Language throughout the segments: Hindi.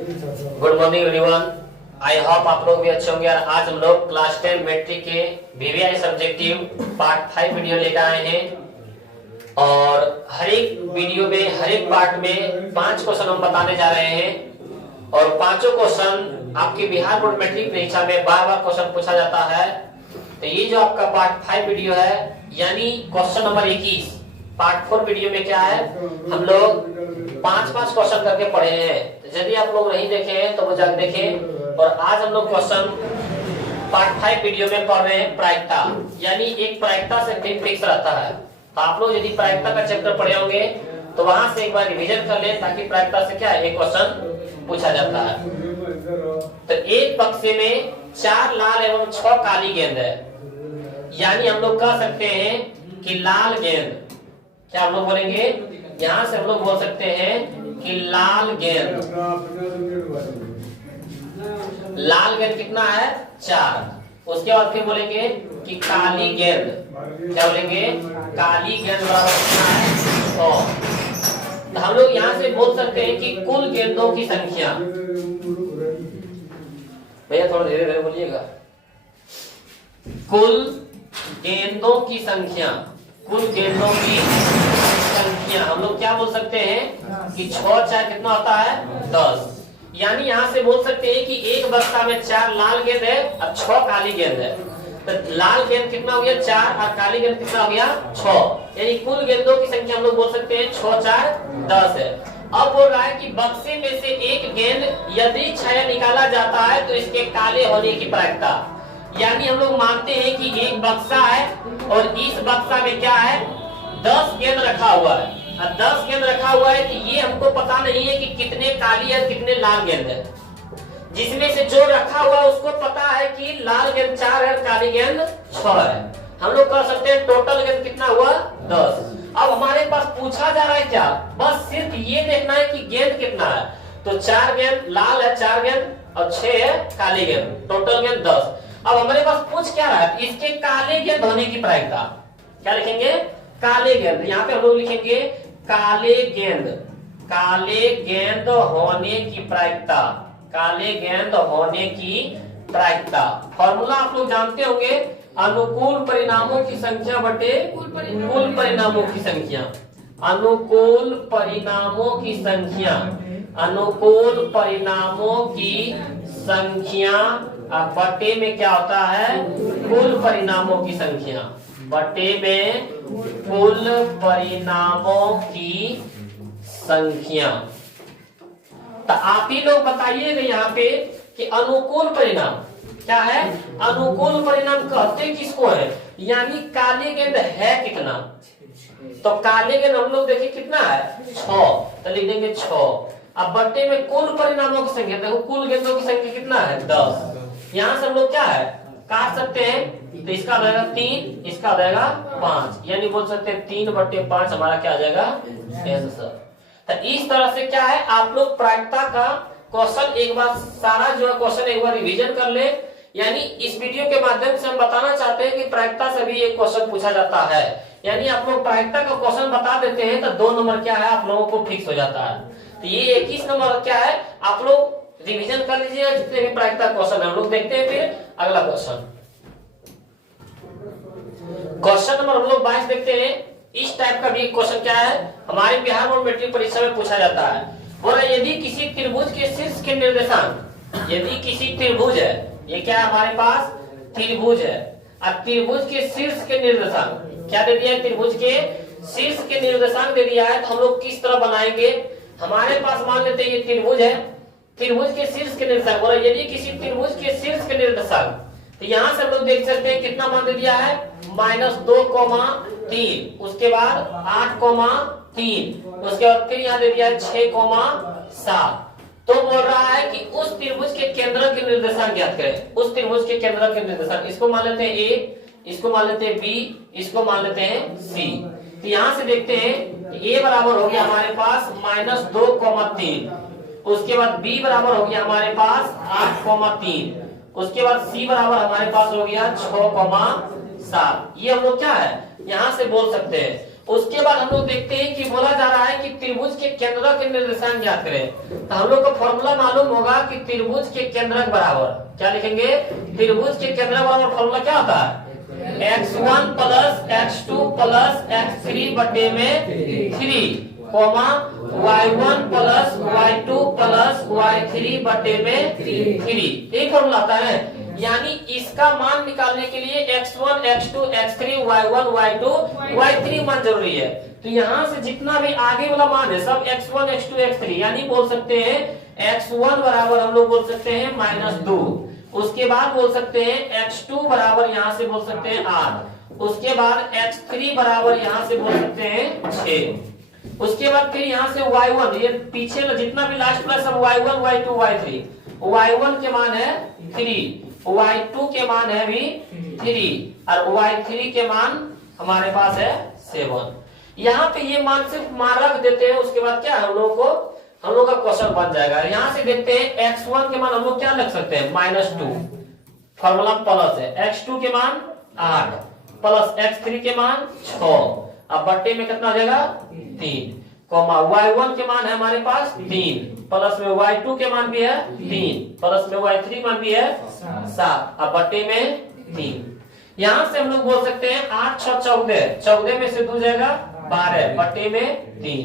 Good morning everyone. I hope आप लोग भी अच्छे होंगे। और आज हम लोग क्लास 10 मैट्रिक के वीवीआई सब्जेक्टिव पार्ट 5 वीडियो लेकर आए हैं। और हर एक वीडियो में हर एक पार्ट में 5 क्वेश्चन हम बताने जा रहे हैं। और पांचों क्वेश्चन आपके बिहार बोर्ड मैट्रिक परीक्षा में बार बार क्वेश्चन पूछा जाता है। तो ये जो आपका पार्ट 5 वीडियो है, यानी क्वेश्चन नंबर 21, पार्ट 4 वीडियो में क्या है, हम लोग 5-5 क्वेश्चन करके पढ़े हैं। यदि आप लोग नहीं देखे हैं तो वो जाकर देखें। और आज हम लोग क्वेश्चन पार्ट 5 वीडियो में पढ़ रहे हैं प्रायिकता, यानी एक प्रायिकता से थीम फिक्स रहता है। तो आप लोग यदि प्रायिकता का चैप्टर पढ़े होंगे तो वहां से एक बार रिवीजन कर लें, ताकि प्रायिकता से क्या है एक क्वेश्चन पूछा जाता है। तो एक बक्से में 4 लाल एवं 6 काली गेंद है, यानी हम लोग कह सकते हैं कि लाल गेंद, क्या हम लोग बोलेंगे, यहां से हम लोग बोल सकते हैं कि लाल गेंद कितना है 4। उसके बाद फिर बोलेंगे कि काली गेंद, क्या बोलेंगे, काली गेंद बराबर कितना है 100। तो हम लोग यहां से बोल सकते हैं कि कुल गेंदों की संख्या, भैया थोड़ा धीरे धीरे बोलिएगा, कुल गेंदों की संख्या, कुल गेंदों की संख्या हम लोग क्या बोल सकते हैं कि 6-4 कितना होता है 10। यानी यहां से बोल सकते हैं कि एक बक्सा में 4 लाल गेंद है और 6 काली गेंद है। तो लाल गेंद कितना हो गया 4 और काली गेंद कितना हो गया 6, यानी कुल गेंदों की संख्या हम लोग बोल सकते हैं 6-4 10 है। अब बोल रहा है कि बक्से में से एक गेंद यदि छाया निकाला जाता है तो इसके काले होने की प्रायिकता, यानी हम लोग मानते हैं कि एक बक्सा है और इस बक्सा में क्या है 10 गेंद रखा हुआ है। और 10 गेंद रखा हुआ है कि ये हमको पता नहीं है कि कितने काली है कितने लाल गेंद है। जिसमें से जो रखा हुआ है उसको पता है कि लाल गेंद 4 है, काली गेंद 6 है। हम लोग कह सकते हैं टोटल गेंद कितना हुआ 10। अब हमारे पास पूछा जा रहा है क्या, बस सिर्फ ये देखना है कि गेंद कितना है। तो 4 गेंद लाल है, 4 गेंद और 6 है काली गेंद, टोटल गेंद 10। अब हमारे पास पूछ क्या रहा है, इसके काले गेंद होने की प्रायिकता। क्या लिखेंगे, काले गेंद। यहाँ पे हम लोग लिखेंगे काले गेंद, काले गेंद होने की प्रायिकता, काले गेंद होने की प्रायिकता। फॉर्मूला आप लोग जानते होंगे, अनुकूल परिणामों की संख्या बटे कुल परिणामों की संख्या। अनुकूल परिणामों की संख्या, अनुकूल परिणामों की संख्या बटे में क्या होता है कुल परिणामों की संख्या, बटे में कुल परिणामों की संख्या। तो आप ही लोग बताइएगा यहाँ पे कि अनुकूल परिणाम क्या है, अनुकूल परिणाम कहते किसको है, यानी काली गेंद है कितना। तो काले गेंद हम लोग देखिए कितना है 6, तो लिख देंगे 6। अब बट्टे में कुल परिणामों की संख्या, देखो कुल गेंदों की संख्या कितना है 10। यहाँ से हम लोग क्या है काट सकते हैं, तो इसका हो जाएगा 3, इसका हो जाएगा 5, यानी बोल सकते हैं 3/5 हमारा क्या आ जाएगा आंसर। तो इस तरह से क्या है, आप लोग प्रायिकता का क्वेश्चन एक बार सारा जो है क्वेश्चन एक बार रिवीजन कर ले। यानी इस वीडियो के माध्यम से हम बताना चाहते हैं कि प्रायिकता से भी एक क्वेश्चन पूछा जाता है। यानी आप लोग प्रायिकता का क्वेश्चन बता देते हैं तो 2 नंबर क्या है आप लोगों को फिक्स हो जाता है। तो ये 21 नंबर क्या है, आप लोग रिवीजन कर लीजिए जितने भी प्रायिकता क्वेश्चन है। हम लोग देखते हैं फिर अगला क्वेश्चन। क्वेश्चन नंबर हम लोग 22 देखते हैं। इस टाइप का भी क्वेश्चन क्या है, हमारे बिहार बोर्ड मैट्रिक परीक्षा में पूछा जाता है। बोला यदि किसी त्रिभुज के शीर्ष के निर्देशांक, यदि किसी त्रिभुज है, ये क्या है हमारे पास त्रिभुज है, और त्रिभुज के शीर्ष के निर्देशांक क्या दे दिया है, त्रिभुज के शीर्ष के निर्देशांक दे दिया है। तो हम लोग किस तरह बनाएंगे, हमारे पास मान लेते हैं ये त्रिभुज है, त्रिभुज के शीर्ष के निर्देशांक। बोला यदि किसी त्रिभुज के शीर्ष के निर्देशांक, तो यहाँ से हम लोग देख सकते हैं कितना मान दे दिया है -2,3, उसके बाद 8,3, उसके बाद फिर यहाँ दे दिया है 6,7। तो बोल रहा है कि उस त्रिभुज के केंद्र के निर्देशांक ज्ञात करें। उस त्रिभुज के केंद्र के निर्देशांक, इसको मान लेते हैं A, इसको मान लेते हैं B, इसको मान लेते हैं C। तो यहाँ से देखते हैं A बराबर हो गया हमारे पास -2,3, उसके बाद B बराबर हो गया हमारे पास 8,3, उसके बाद C बराबर हमारे पास हो गया 6,7। ये हम लोग क्या है यहाँ से बोल सकते हैं उसके बाद हम लोग देखते हैं कि बोला जा रहा है कि त्रिभुज के केंद्रक के निर्देशांक ज्ञात करें। तो हम लोग को फॉर्मूला मालूम होगा कि त्रिभुज के केंद्रक बराबर क्या लिखेंगे, त्रिभुज के केंद्रक बराबर फॉर्मूला क्या होता है, x1 plus x2 plus x3 बटे में 3 coma y1 plus y2 plus y3 बटे में 3, एक फॉर्मूला आता है। यानी इसका मान निकालने के लिए x1 x2 x3 y1 y2 y3 मान जरूरी है। तो यहाँ से जितना भी आगे वाला मान है सब x1 x2 x3, यानी बोल सकते हैं x1 बराबर हम लोग बोल सकते हैं -2, उसके बाद बोल सकते हैं x2 बराबर यहाँ से बोल सकते हैं 8, उसके बाद x3 बराबर यहाँ से बोल सकते हैं 6, उसके बाद फिर यहाँ से y1, ये पीछे ना जितना भी लास्ट प्लस सब y1 y2 y3, y1 के मान है 3, y2 के मान है भी 3 और y3 के मान हमारे पास है 7। यहाँ पे ये मान सिर्फ मान रख देते हैं, उसके बाद क्या हम लोग का क्वेश्चन बन जाएगा। यहाँ से देखते हैं x1 के मान हम लोग क्या लिख सकते हैं -2, फॉर्मूला प्लस है, x2 के मान 8 प्लस x3 के मान 6, अब बट्टे में कितना हो जाएगा 3, कोमा y1 के मान है हमारे पास 3 प्लस में y2 के मान भी है 3 प्लस में y3 मान भी है 7, अब बट्टे में 3। यहाँ से हम लोग बोल सकते हैं 8 6 14, 14 में से 2 जाएगा 12 बट्टे में 3,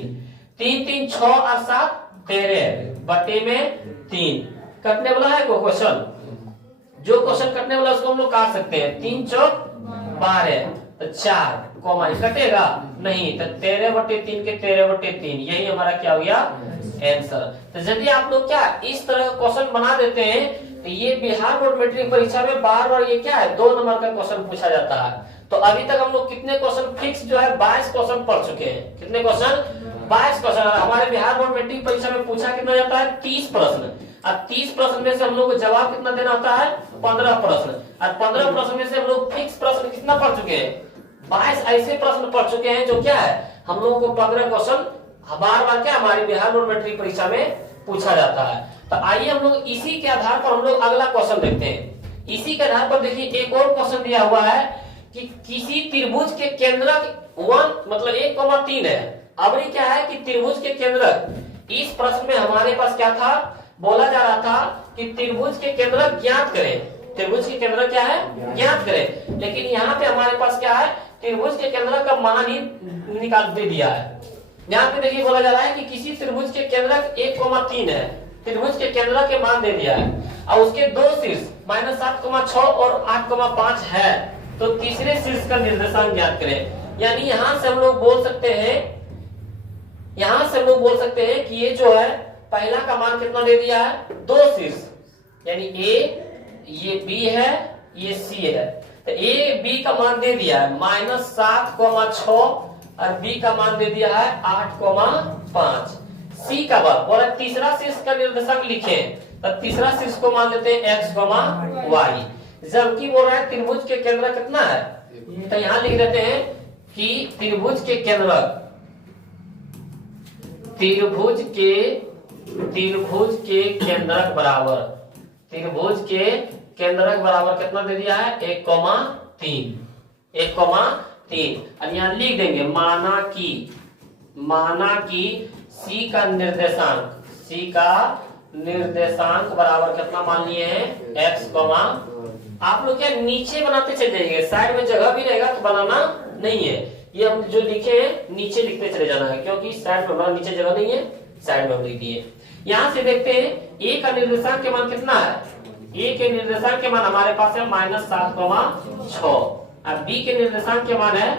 3 3 6 और 7 13 बट्टे में 3। कटने वाला है कोई क्वेश्चन, जो क्वेश्चन कटने वाला उसको हम लोग काट सकते हैं, 3 चौक 12 तो 4 कोमा कटेगा नहीं, तो 13 बटे 3 के 13 बटे 3, यही हमारा क्या हो गया आंसर। तो यदि आप लोग क्या इस तरह का क्वेश्चन बना देते हैं तो ये बिहार बोर्ड मैट्रिक परीक्षा में बार बार ये क्या है 2 नंबर का क्वेश्चन पूछा जाता है। तो अभी तक हम लोग कितने क्वेश्चन फिक्स जो है 22 क्वेश्चन पढ़ चुके हैं, कितने क्वेश्चन 22 क्वेश्चन। हमारे बिहार बोर्ड मैट्रिक परीक्षा में पूछा कितना जाता है 30 प्रश्न, और 30 प्रश्न में से हम लोग को जवाब कितना देना होता है 15 प्रश्न, और 15 प्रश्न में से हम लोग फिक्स प्रश्न कितना पढ़ चुके हैं 22 ऐसे प्रश्न पढ़ चुके हैं जो क्या है हम लोगों को 15 क्वेश्चन बार बार क्या हमारी बिहार बोर्ड मैट्रिक परीक्षा में पूछा जाता है। तो आइए हम लोग इसी के आधार पर हम लोग अगला क्वेश्चन देखते हैं। इसी के आधार पर देखिए एक और क्वेश्चन दिया हुआ है कि किसी त्रिभुज के केंद्रक 1 मतलब 1,3 है। अब ये क्या है कि त्रिभुज के केंद्रक, इस प्रश्न में हमारे पास क्या था, बोला जा रहा था कि त्रिभुज के केंद्रक ज्ञात करें, त्रिभुज के केंद्रक क्या है ज्ञात करें, लेकिन यहाँ पे हमारे पास क्या है त्रिभुज के केंद्रक का मान ही निकाल दे दिया है। यहाँ पे देखिए बोला जा रहा है कि किसी त्रिभुज के केंद्रक 1,3 है, त्रिभुज के केंद्रक के मान दे दिया है और उसके दो शीर्ष -7,6 और 8,5 है, तो तीसरे शीर्ष का निर्देशांक ज्ञात करें। यानी यहाँ से हम लोग बोल सकते हैं, यहाँ से हम लोग बोल सकते हैं कि ये जो है पहला का मान कितना दे दिया है 2 शीर्ष, यानी A, ये B है, ये C है, तो A B का मान दे दिया है -7,6 और B का मान दे दिया है 8,5। C का मान बोला तीसरा शीर्ष का निर्देशांक लिखे, तो तीसरा शीर्ष को मान लेते हैं x, y, जबकि बोल रहा है त्रिभुज के केंद्र कितना है, तो यहाँ लिख देते हैं कि त्रिभुज के केंद्रक, त्रिभुज के केंद्रक बराबर, त्रिभुज के केंद्रक बराबर कितना दे दिया है 1,3, 1,3। और यहाँ लिख देंगे माना कि C का निर्देशांक बराबर कितना मान लिए हैं x, आप लोग क्या नीचे बनाते चले जाइए, साइड में जगह भी रहेगा तो बनाना नहीं है, ये हम जो लिखे हैं नीचे लिखते चले जाना है, क्योंकि साइड में नीचे जगह नहीं है, साइड में हम लिख दिए। यहाँ से देखते हैं A का निर्देशांक के मान कितना है, A के निर्देशांक के मान हमारे पास है -7,6 और B के निर्देशांक के मान है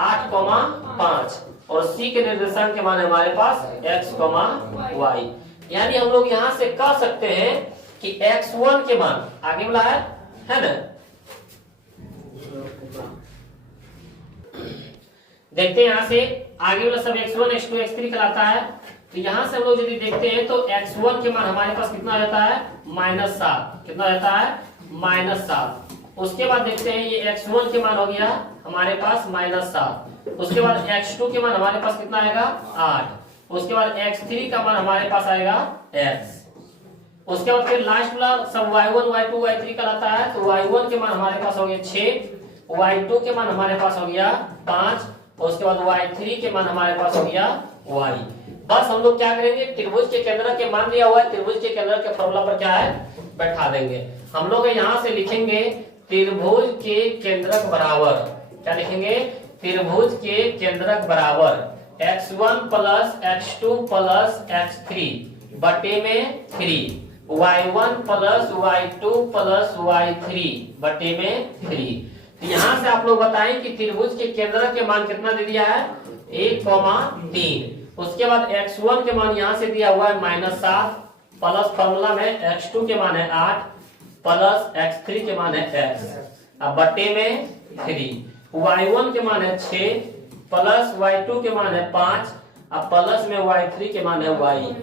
8,5 और C के निर्देशांक के मान है हमारे पास x, y। यानी हम लोग यहाँ से कह सकते हैं कि x1 के मान आगे वाला है ना, देखते हैं यहाँ से आगे वाला सब x1 x2 x3 कहलाता है। तो यहाँ से हम लोग यदि देखते हैं तो x1 के मान हमारे पास कितना रहता है -7, कितना रहता है -7। उसके बाद देखते हैं ये x1 के मान हो गया हमारे पास -7, उसके बाद x2 के मान हमारे पास कितना आएगा 8, उसके बाद x3 का मान हमारे पास आएगा x, उसके बाद फिर लास्ट वाला सब y1 y2 y3 कहलाता है। तो y1 के मान हमारे पास हो गया 6, y2 के मान हमारे पास हो गया 5 और उसके बाद y3 के मान हमारे पास हो गया y। बस हम लोग क्या करेंगे, त्रिभुज के केंद्र के मान दिया हुआ है, त्रिभुज के केंद्र के फॉर्मूला पर क्या है बैठा देंगे। हम लोग यहाँ से लिखेंगे त्रिभुज के केंद्रक बराबर, क्या लिखेंगे, त्रिभुज के केंद्रक बराबर x1 plus x2 plus x3 बटे में 3, y1 plus y2 plus y3 बटे में 3। तो यहाँ से आप लोग बताएं कि त्रिभुज के केंद्र के मान कितना दे दिया है 1,3। उसके बाद x1 के मान यहाँ से दिया हुआ है -7 प्लस फॉर्मूला में x2 के मान है 8 प्लस x3 के मान है x, अब बटे में 3, y1 के मान है 6 प्लस y2 के मान है 5, अब प्लस में y3 के मान है y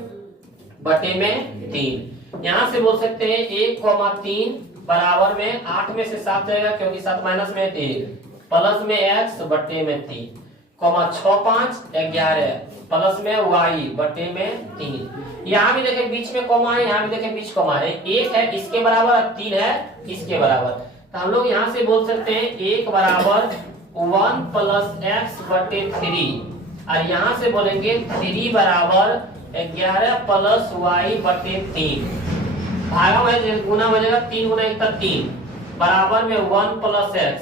बटे में 3। यहाँ से बोल सकते हैं 1,3 बराबर में 8 में से 7 जाएगा क्योंकि 7 माइनस में 1 प्लस में x बटे में 3, 6 5 11 प्लस में y बटे में 3। यहाँ भी देखें बीच में कॉमा है, यहाँ भी देखें बीच कॉमा है, 1 है इसके बराबर और 3 है इसके बराबर। तो हम लोग यहाँ से बोल सकते हैं 1 बराबर 1 प्लस x बटे 3, और यहाँ से बोलेंगे 3 बराबर 11 प्लस y बटे 3, भागा में गुना हो जाएगा 3 गुना 1 3 बराबर में 1 प्लस x,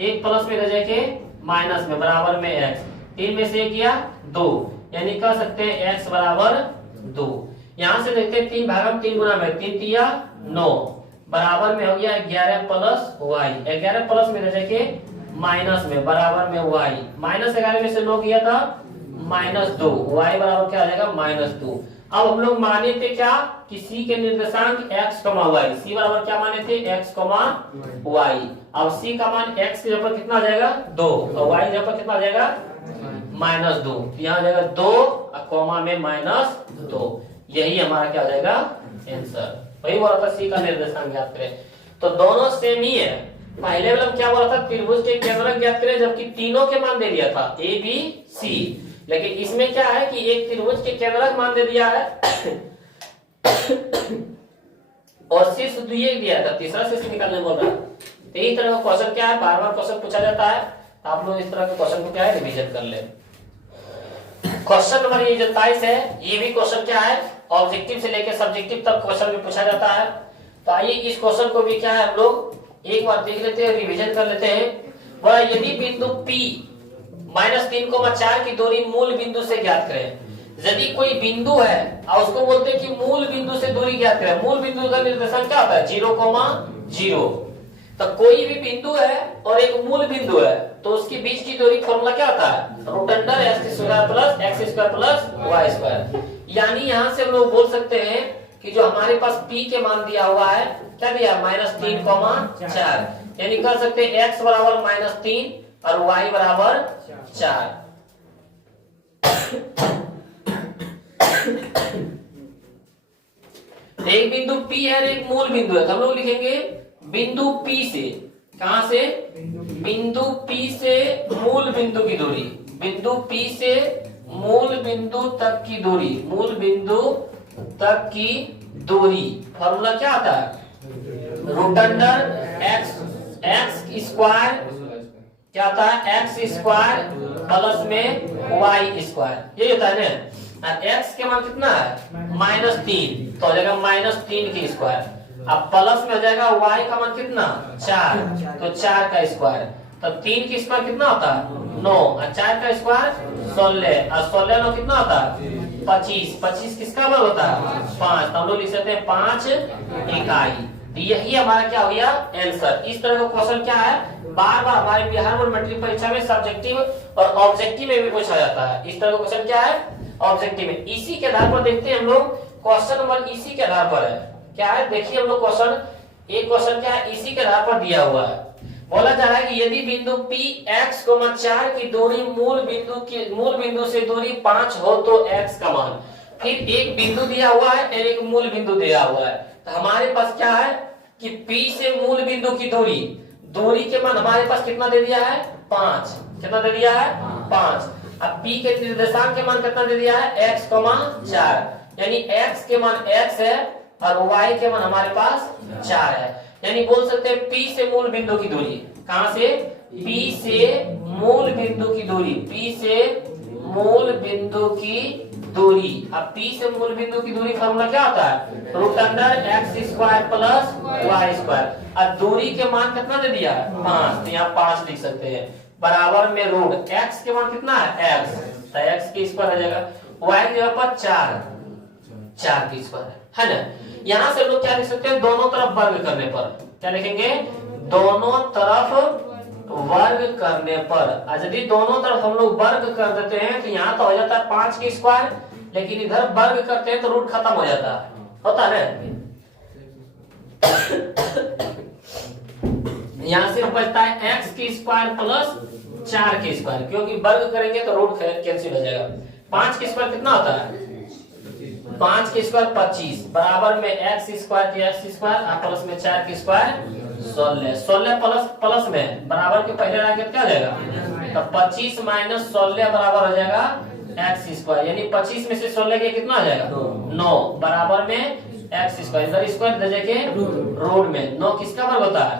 1 प्लस में जाके माइनस में बराबर में x, 3 में से 1 किया 2, यानी कह सकते हैं x बराबर 2। यहाँ से देखते हैं 3 भागा में 3 गुना में 3 तिया 9 बराबर में हो गया 11 प्लस y, 11 प्लस में जाके माइनस में बराबर में y, -11 में से 9 किया था -2, y बराबर क्या आ जाएगा -2। अब हम लोग माने थे क्या कि c के निर्देशांक x, y, c बराबर क्या माने थे x, y। अब c का मान x के जगह पर कितना आ जाएगा 2 और y के जगह पर कितना आ जाएगा -2, यहाँ आ जाएगा 2 और कॉमा में -2, यही हमारा क्या आ जाएगा आंसर। वही बोला था c का निर्देशांक ज्ञात करें, तो दोनों सेम ही है। पहले वाला क्या बोला था त्रिभुज के केंद्रक ज्ञात करें, जबकि तीनों के मान दे दिया था a b c, लेकिन इसमें क्या है कि एक त्रिभुज के केंद्रक मान दे दिया है और शीर्ष द्वितीय दिया था, तीसरा शीर्ष निकालने बोल रहा है। तो इस तरह का क्वेश्चन क्या है, बार बार क्वेश्चन पूछा जाता है, तो आप लोग इस तरह के क्वेश्चन को क्या है रिवीजन कर ले। क्वेश्चन नंबर ये 27 है, ये भी क्वेश्चन क्या है ऑब्जेक्टिव से लेकर सब्जेक्टिव तक क्वेश्चन में पूछा जाता है। तो आइए इस क्वेश्चन को भी क्या है हम लोग एक बार देख लेते हैं, रिवीजन कर लेते हैं। वह यदि बिंदु P -3,4 की दूरी मूल बिंदु से ज्ञात करें। यदि कोई बिंदु है और उसको बोलते हैं कि मूल बिंदु से दूरी ज्ञात करें, मूल बिंदु का निर्देशांक क्या होता है 0,0। तो कोई भी बिंदु है और एक मूल बिंदु है तो उसके बीच की दूरी फॉर्मूला क्या होता है √x² plus x² plus y²। यानी यहाँ से हम लोग बोल सकते हैं कि जो हमारे पास p के मान दिया हुआ है क्या दिया -3,4, यानी कर सकते हैं x बराबर -3 और y बराबर 4। एक बिंदु P है और एक मूल बिंदु है, तो हम लोग लिखेंगे बिंदु P से, कहां से बिंदु P से मूल बिंदु की दूरी, बिंदु P से मूल बिंदु तक की दूरी, मूल बिंदु तक की दूरी फॉर्मूला क्या आता है √x² क्या होता है x² प्लस में y², ये होता है ना। और x के मान कितना है -3, तो हो जाएगा -3 की स्क्वायर, अब प्लस में हो जाएगा y का मान कितना 4, तो 4 का स्क्वायर, तो 3 की स्क्वायर कितना होता है 9 और 4 का स्क्वायर 16 और 16 9 कितना होता है 25, 25 किसका वर्ग होता है 5, तो हम लोग लिख सकते हैं 5 इकाई। यही हमारा क्या हो गया आंसर। इस तरह का क्वेश्चन क्या है बार बार हमारे बिहार बोर्ड मैट्रिक परीक्षा में सब्जेक्टिव और ऑब्जेक्टिव में भी पूछा जाता है। इस तरह का क्वेश्चन क्या है ऑब्जेक्टिव में। इसी के आधार पर देखते हैं हम लोग क्वेश्चन नंबर, इसी के आधार पर है क्या है, देखिए हम लोग क्वेश्चन, एक क्वेश्चन क्या है इसी के आधार पर दिया हुआ है। बोला जा रहा है कि यदि बिंदु P x,4 की दूरी मूल बिंदु से दूरी 5 हो तो x का मान, फिर एक बिंदु दिया हुआ है और एक मूल बिंदु दिया हुआ है। तो हमारे पास क्या है कि P से मूल बिंदु की दूरी के मान हमारे पास कितना दे दिया है 5, कितना दे दिया है 5। अब P के निर्देशांक के मान कितना दे दिया है x,4, यानी x के मान x है और y के मान हमारे पास 4 है। यानी बोल सकते हैं P से मूल बिंदु की दूरी, कहां से P से मूल बिंदु की दूरी, P से मूल बिंदु की दूरी। अब P से मूल बिंदु की दूरी फॉर्मूला क्या होता है? Root under x square plus y square. अब दूरी के मान कितना दे दिया है? 5, तो यहाँ 5 लिख सकते हैं, बराबर में रूट x के मान कितना है? x, तो x की स्क्वायर आ जाएगा, y की जगह पर 4 की स्क्वायर है ना। यहाँ से हम लोग क्या लिख सकते हैं? दोनों तरफ वर्ग करने पर क्या लिखेंगे? दोनों तरफ वर्ग करने पर। यदि दोनों तरफ हम लोग वर्ग कर देते हैं तो यहाँ तो हो जाता है 5 की स्क्वायर, लेकिन इधर वर्ग करते हैं तो रूट खत्म हो जाता है, होता है यहाँ से बचता है x की स्क्वायर प्लस 4 की स्क्वायर, क्योंकि वर्ग करेंगे तो रूट कैंसिल हो जाएगा। 5 की स्क्वायर कितना होता है? 5 की स्क्वायर 25, बराबर में x स्क्वायर की x स्क्वायर प्लस में 4 की स्क्वायर 16 प्लस प्लस में बराबर के पहले रहेंगे क्या हो जाएगा? तो 25 माइनस 16 बराबर हो जाएगा एक्स स्क्वायर, यानी 25 में से 16 के कितना हो जाएगा? 9 बराबर में एक्स स्क्वायर, इधर स्क्वायर दे के रूट में 9 किसका वर्ग होता है?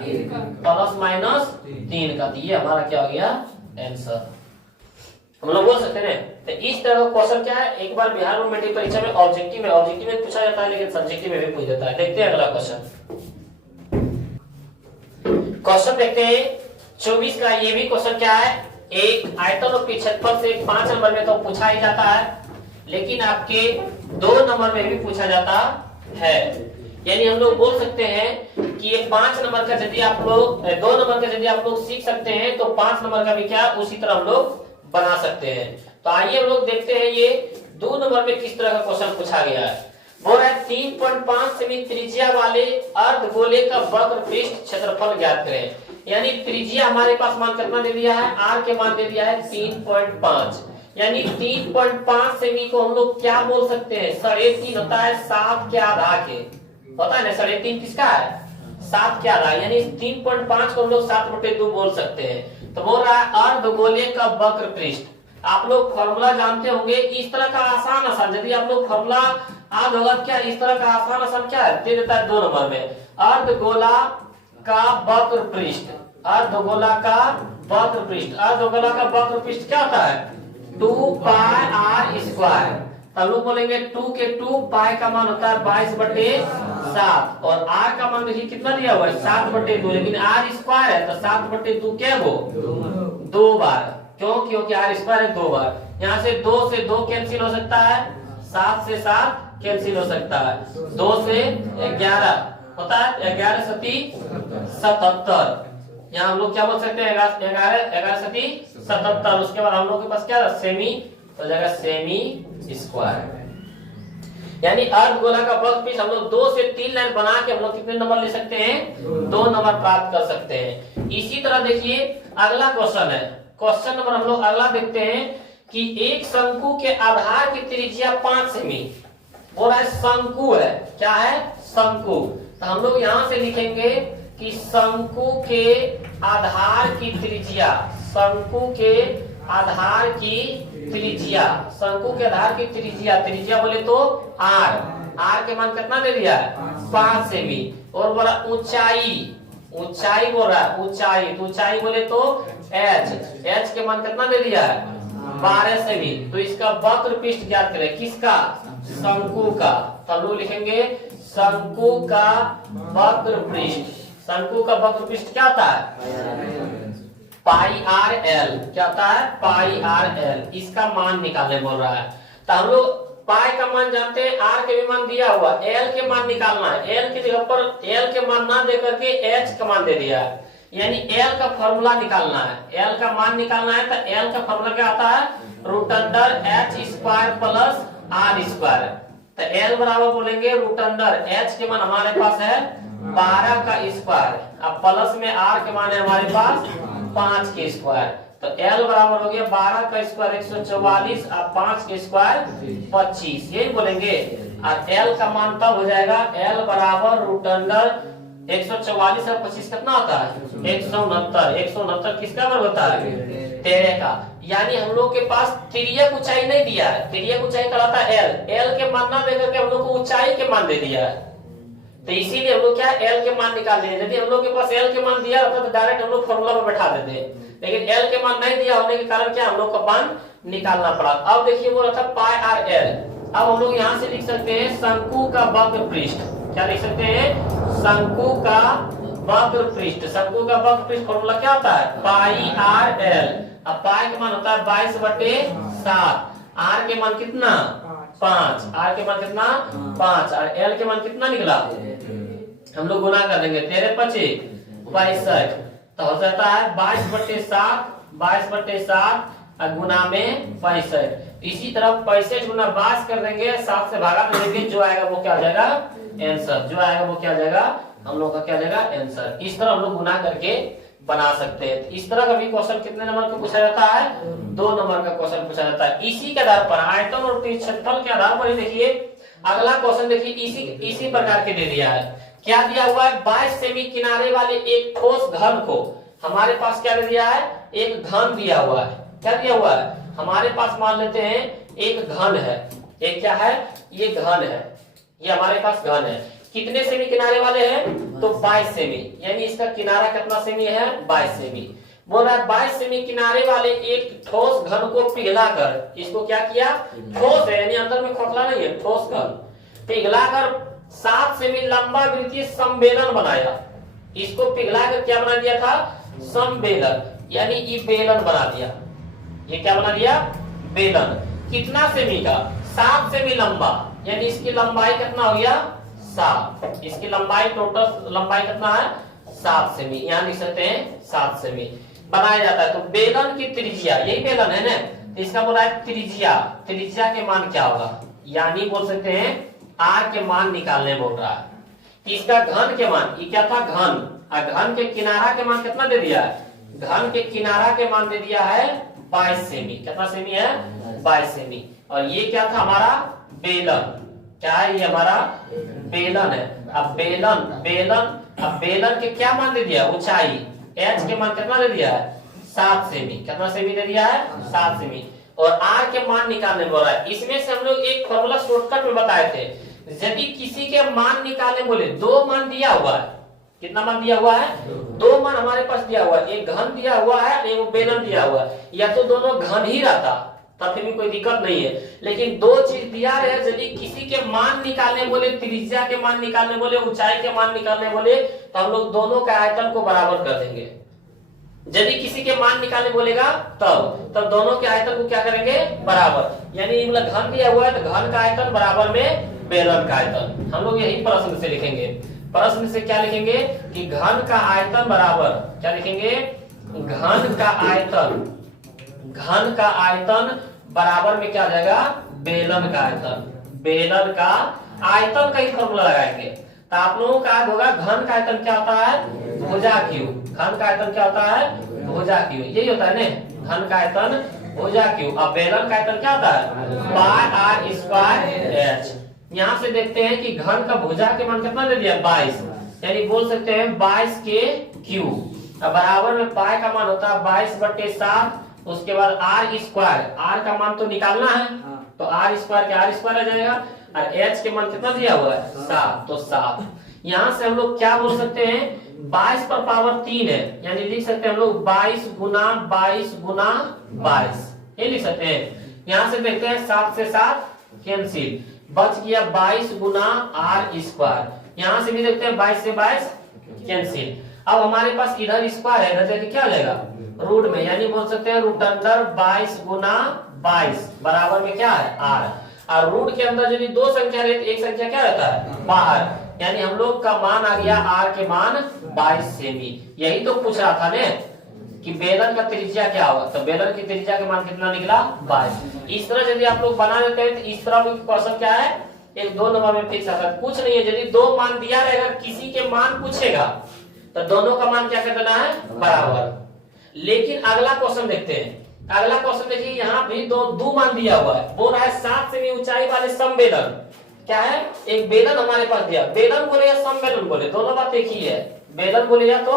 प्लस माइनस 3 का। ये हमारा क्या हो गया? आंसर। हम लोग बोल सकते हैं तो इस तरह का क्वेश्चन क्या है, एक बार बिहार गवर्नमेंट परीक्षा में ऑब्जेक्टिव में पूछा जाता है, लेकिन सब्जेक्टिव में भी पूछ जाता है। देखते हैं अगला क्वेश्चन। क्वेश्चन देखते हैं 24 का। ये भी क्वेश्चन क्या है? एक आयतन और क्षेत्रफल से 5 नंबर में तो पूछा ही जाता है, लेकिन आपके 2 नंबर में भी पूछा जाता है। यानी हम लोग बोल सकते हैं कि ये 5 नंबर का यदि आप लोग 2 नंबर का यदि आप लोग सीख सकते हैं तो 5 नंबर का भी क्या उसी तरह हम लोग बना सकते हैं। तो आइए हम लोग देखते हैं ये 2 नंबर में किस तरह का क्वेश्चन पूछा गया है। वो है 3.5 सेमी त्रिज्या वाले अर्धगोले का वक्र पृष्ठ क्षेत्रफल ज्ञात करें। यानी त्रिज्या हमारे पास मान कितना दे दिया है? r के मान दे दिया है 3.5, यानी 3.5 सेमी को हम लोग क्या बोल सकते हैं? 3.5 होता है 7 के आधा के, होता है ना? 3.5 किसका है? 7 के आधा, यानी 3.5 को हम लोग 7/2 बोल सकते हैं। तो बोल रहा है अर्धगोले का वक्र पृष्ठ। आप लोग फॉर्मूला जानते होंगे, इस तरह का आसान यदि आप लोग फॉर्मूला आज होगा क्या, इस तरह का आसान क्या है दे देता है 2 नंबर में। अर्धगोला का वक्र पृष्ठ, अर्धगोला का वक्र पृष्ठ, अर्धगोला का वक्र पृष्ठ क्या होता है? 2 पाई r स्क्वायर। हम लोग बोलेंगे 2 के 2 पाई का मान होता है 22/7 और r का मान देखिए कितना दिया हुआ है? 7/2, लेकिन r स्क्वायर है तो 7/2 क्या वो 2 बार, क्यों? क्योंकि r स्क्वायर है 2 बार। यहाँ से 2 से 2 कैंसिल हो सकता है, 7 से 7 कैंसिल हो सकता है, 2 से 11 होता है 11 सती 77। यहाँ हम लोग क्या बोल सकते हैं? 11 सती 77। उसके बाद हम लोग के पास क्या सेमी हो जाएगा, सेमी स्क्वायर। यानी अर्धगोला का वक्र पृष्ठ हम लोग 2 से 3 लाइन बना के हम लोग कितने नंबर ले सकते हैं? 2 नंबर प्राप्त कर सकते हैं। इसी तरह देखिए अगला क्वेश्चन है, क्वेश्चन नंबर हम लोग अगला देखते हैं कि एक शंकु के आधार की त्रिज्या 5 सेमी। बोला है शंकु है, क्या है? शंकु। तो हम लोग यहाँ से लिखेंगे कि शंकु के आधार की त्रिज्या, शंकु के आधार की त्रिज्या, शंकु के आधार की त्रिज्या, त्रिज्या बोले तो r के मान कितना दे दिया है? 5 सेमी। और बोला ऊंचाई, ऊंचाई बोल रहा है ऊंचाई, तो ऊंचाई बोले तो h के मान कितना दे दिया है? 12 सेमी। तो इसका वक्र पृष्ठ ज्ञात करें, किसका? शंकु का। तो हम लोग लिखेंगे शंकु का वक्र पृष्ठ, शंकु का वक्र पृष्ठ क्या होता है? पाई आर एल, क्या होता है? पाई आर एल। इसका मान निकालने बोल रहा है। तो हम लोग पाई का मान जानते हैं, आर के भी मान दिया हुआ, एल के मान निकालना है। एल की जगह पर एल के मान ना दे करके एच का मान दे दिया है, यानी एल का फॉर्मूला निकालना है। एल का मान निकालना है तो एल का फॉर्मूला क्या आता है? Root under h square plus r square. तो एल बराबर बोलेंगे रूट अंडर एच के मान हमारे पास है 12 का स्क्वायर, अब प्लस में आर के मान है हमारे पास 5 के स्क्वायर। तो L बराबर हो गया 12 का स्क्वायर 144 और 5 के स्क्वायर 25, यही बोलेंगे। और L का मान तब हो जाएगा L बराबर रूट अंडर 144 और 25 कितना होता है? 169। 169 किसका वर्ग होता है? 13 का। यानी हम लोग के पास तिर्यक ऊंचाई नहीं दिया है, तिर्यक ऊंचाई कहलाता है L। L के मान ना देकर के हम लोग को ऊंचाई के मान दे दिया है। तो इसीलिए हम लोग क्या एल के मान निकाल लिए। यदि हम लोग के पास एल के मान दिया होता तो डायरेक्ट हम लोग फॉर्मूला में बैठा देते, लेकिन एल के मान नहीं दिया होने के कारण क्या हम लोग का मान निकालना पड़ा। अब देखिए वो रहा था पाई आर एल। अब हम लोग यहाँ से लिख सकते हैं शंकु का वक्र पृष्ठ। क्या लिख सकते हैं? शंकु का वक्र पृष्ठ। शंकु का वक्र पृष्ठ फॉर्मूला क्या होता है? पाई आर एल। अब पाई का मान होता है 22/7। आर के मान कितना? 5। आर के मान कितना? 5। और एल के मान कितना निकला? हम लोग गुना कर देंगे, 13×5 = 62। तो हो जाता है 22/7, 22/7 गुना में 65। इसी तरह 65 गुना 22 कर देंगे, 7 से भागा कर देंगे, जो आएगा वो क्या हो जाएगा? आंसर। जो आएगा वो क्या हो जाएगा? हम लोग का क्या जाएगा? आंसर। इस तरह हम लोग गुना करके बना सकते हैं। इस तरह का भी क्वेश्चन कितने नंबर का पूछा जाता है? 2 नंबर का क्वेश्चन पूछा जाता है। इसी के आधार पर आयतन और क्षेत्रफल के आधार पर ही देखिए अगला क्वेश्चन देखिए इसी प्रकार के दे दिया है। क्या दिया हुआ है? 22 सेमी किनारे वाले एक ठोस घन को हमारे पास क्या दे दिया है? एक घन दिया हुआ है। क्या दिया हुआ है? हमारे पास मान लेते हैं एक घन है। एक क्या है? ये घन है। ये हमारे पास घन है। कितने सेमी किनारे वाले हैं? तो 22 सेमी, यानी इसका किनारा कितना सेमी है? 22 सेमी। बोल रहा है 22 सेमी किनारे वाले एक ठोस घन को पिघलाकर, इसको क्या किया? ठोस है यानी अंदर में खोखला नहीं है, ठोस घन पिघलाकर 7 सेमी लंबा वृत्तीय सम्बेलन बनाया। इसको पिघलाकर क्या बना दिया था? सम्बेलन, यानी ये बेलन बना दिया। ये क्या बना दिया? बेलन। कितना सेमी का? 7 सेमी लंबा, यानी इसकी लंबाई कितना हो गया? 7। इसकी लंबाई टोटल लंबाई कितना है? 7 सेमी। यहाँ लिख सकते हैं 7 सेमी बनाया जाता है। तो बेलन की त्रिज्या, यही बेलन है ना, तो इसका बोला है त्रिज्या। त्रिज्या के मान क्या होगा? यानी बोल सकते हैं आर के मान निकालने बोल रहा है। इसका घन के मान, ये क्या था? घन। और घन के किनारा के मान कितना दे दिया है? घन के किनारा के मान दे दिया है 22 सेमी। कितना सेमी है? 22 सेमी। और ये क्या था? हमारा बेलन। क्या है? ये हमारा बेलन है। अब बेलन के क्या मान दे दिया? ऊंचाई। एच के मान कितना दे दिया है? 7 सेमी। कितना सेमी दे दिया है? 7 सेमी। और आर के मान निकालने बोल रहा है। इसमें से हम लोग एक फॉर्मूला शॉर्टकट में बताए थे। यदि किसी के मान निकालने बोले, 2 मान दिया हुआ है। कितना मान दिया हुआ है? 2 मान हमारे पास दिया हुआ है। एक घन दिया हुआ है, एक बेलन दिया हुआ है। या तो दोनों घन ही रहता तब फिर भी कोई दिक्कत नहीं है, लेकिन 2 चीज दिया है। यदि किसी के मान निकालने बोले, त्रिज्या के मान निकालने बोले, ऊंचाई के मान निकालने बोले, तो हम लोग दोनों के आयतन को बराबर कर देंगे। यदि किसी के मान निकालने बोलेगा तब दोनों के आयतन को क्या करेंगे? बराबर। यानी घन दिया हुआ है तो घन का आयतन बराबर में बेलन का आयतन। हम लोग यही प्रश्न से लिखेंगे। प्रश्न से क्या लिखेंगे कि घन का आयतन बराबर, क्या लिखेंगे? घन का आयतन बराबर में क्या आ जाएगा? बेलन का आयतन। बेलन का आयतन का ही फॉर्मूला लगाएंगे तो आप लोगों का होगा घन का आयतन क्या होता है? भुजा क्यू। घन का आयतन क्या होता है? भुजा क्यू। यही होता है ना, घन का आयतन भुजा क्यू। अब बेलन का आयतन क्या होता है? पाई आर स्क्वायर एच। यहाँ से देखते हैं कि घन का भुजा के मान कितना दे दिया? 22, यानी बोल सकते हैं 22 के क्यू। अब बराबर में पाई का मान होता है 22/7। उसके बाद आर स्क्वायर, आर का मान तो निकालना है, तो आर स्क्वायर के आर स्क्वायर आ जाएगा। और एच के मान कितना दिया हुआ है? 7, तो 7। यहाँ से हम लोग क्या बोल सकते हैं? 22 पर पावर 3 है, यानी लिख सकते हैं हम लोग 22 गुना 22 गुना 22, ये लिख सकते हैं। यहाँ से देखते हैं 7 से 7 कैंसिल, बच गया 22 गुना आर स्क्वायर। यहाँ से भी देखते हैं 22 से 22 कैंसिल। अब हमारे पास इधर स्क्वायर है, इधर क्या आ जाएगा? रूट में, यानी बोल सकते हैं रूट अंडर 22 गुना 22 बराबर में क्या है? आर। और रूट के अंदर यदि 2 संख्या रहे तो एक संख्या क्या रहता है? बाहर। यानी हम लोग का मान आ गया आर के मान 22 सेमी। यही तो पूछ रहा था ने कि बेलन का त्रिज्या क्या होगा, तो बेलन की त्रिज्या के मान कितना निकला? 22। इस तरह यदि आप लोग बना देते हैं तो इस तरह भी क्वेश्चन क्या है? एक 2 नंबर में फिक्स आता है। कुछ नहीं है, यदि 2 मान दिया रहेगा, किसी के मान पूछेगा तो दोनों का मान क्या कर देना है? बराबर। लेकिन अगला क्वेश्चन देखते हैं। अगला क्वेश्चन देखिए, यहाँ भी दो मान दिया हुआ है। बोल रहा है 7 सेमी ऊंचाई वाले समबेलन। क्या है? एक बेलन हमारे पास दिया। बेलन बोले या समबेलन बोले, दोनों बात एक ही है। बेलन बोले या तो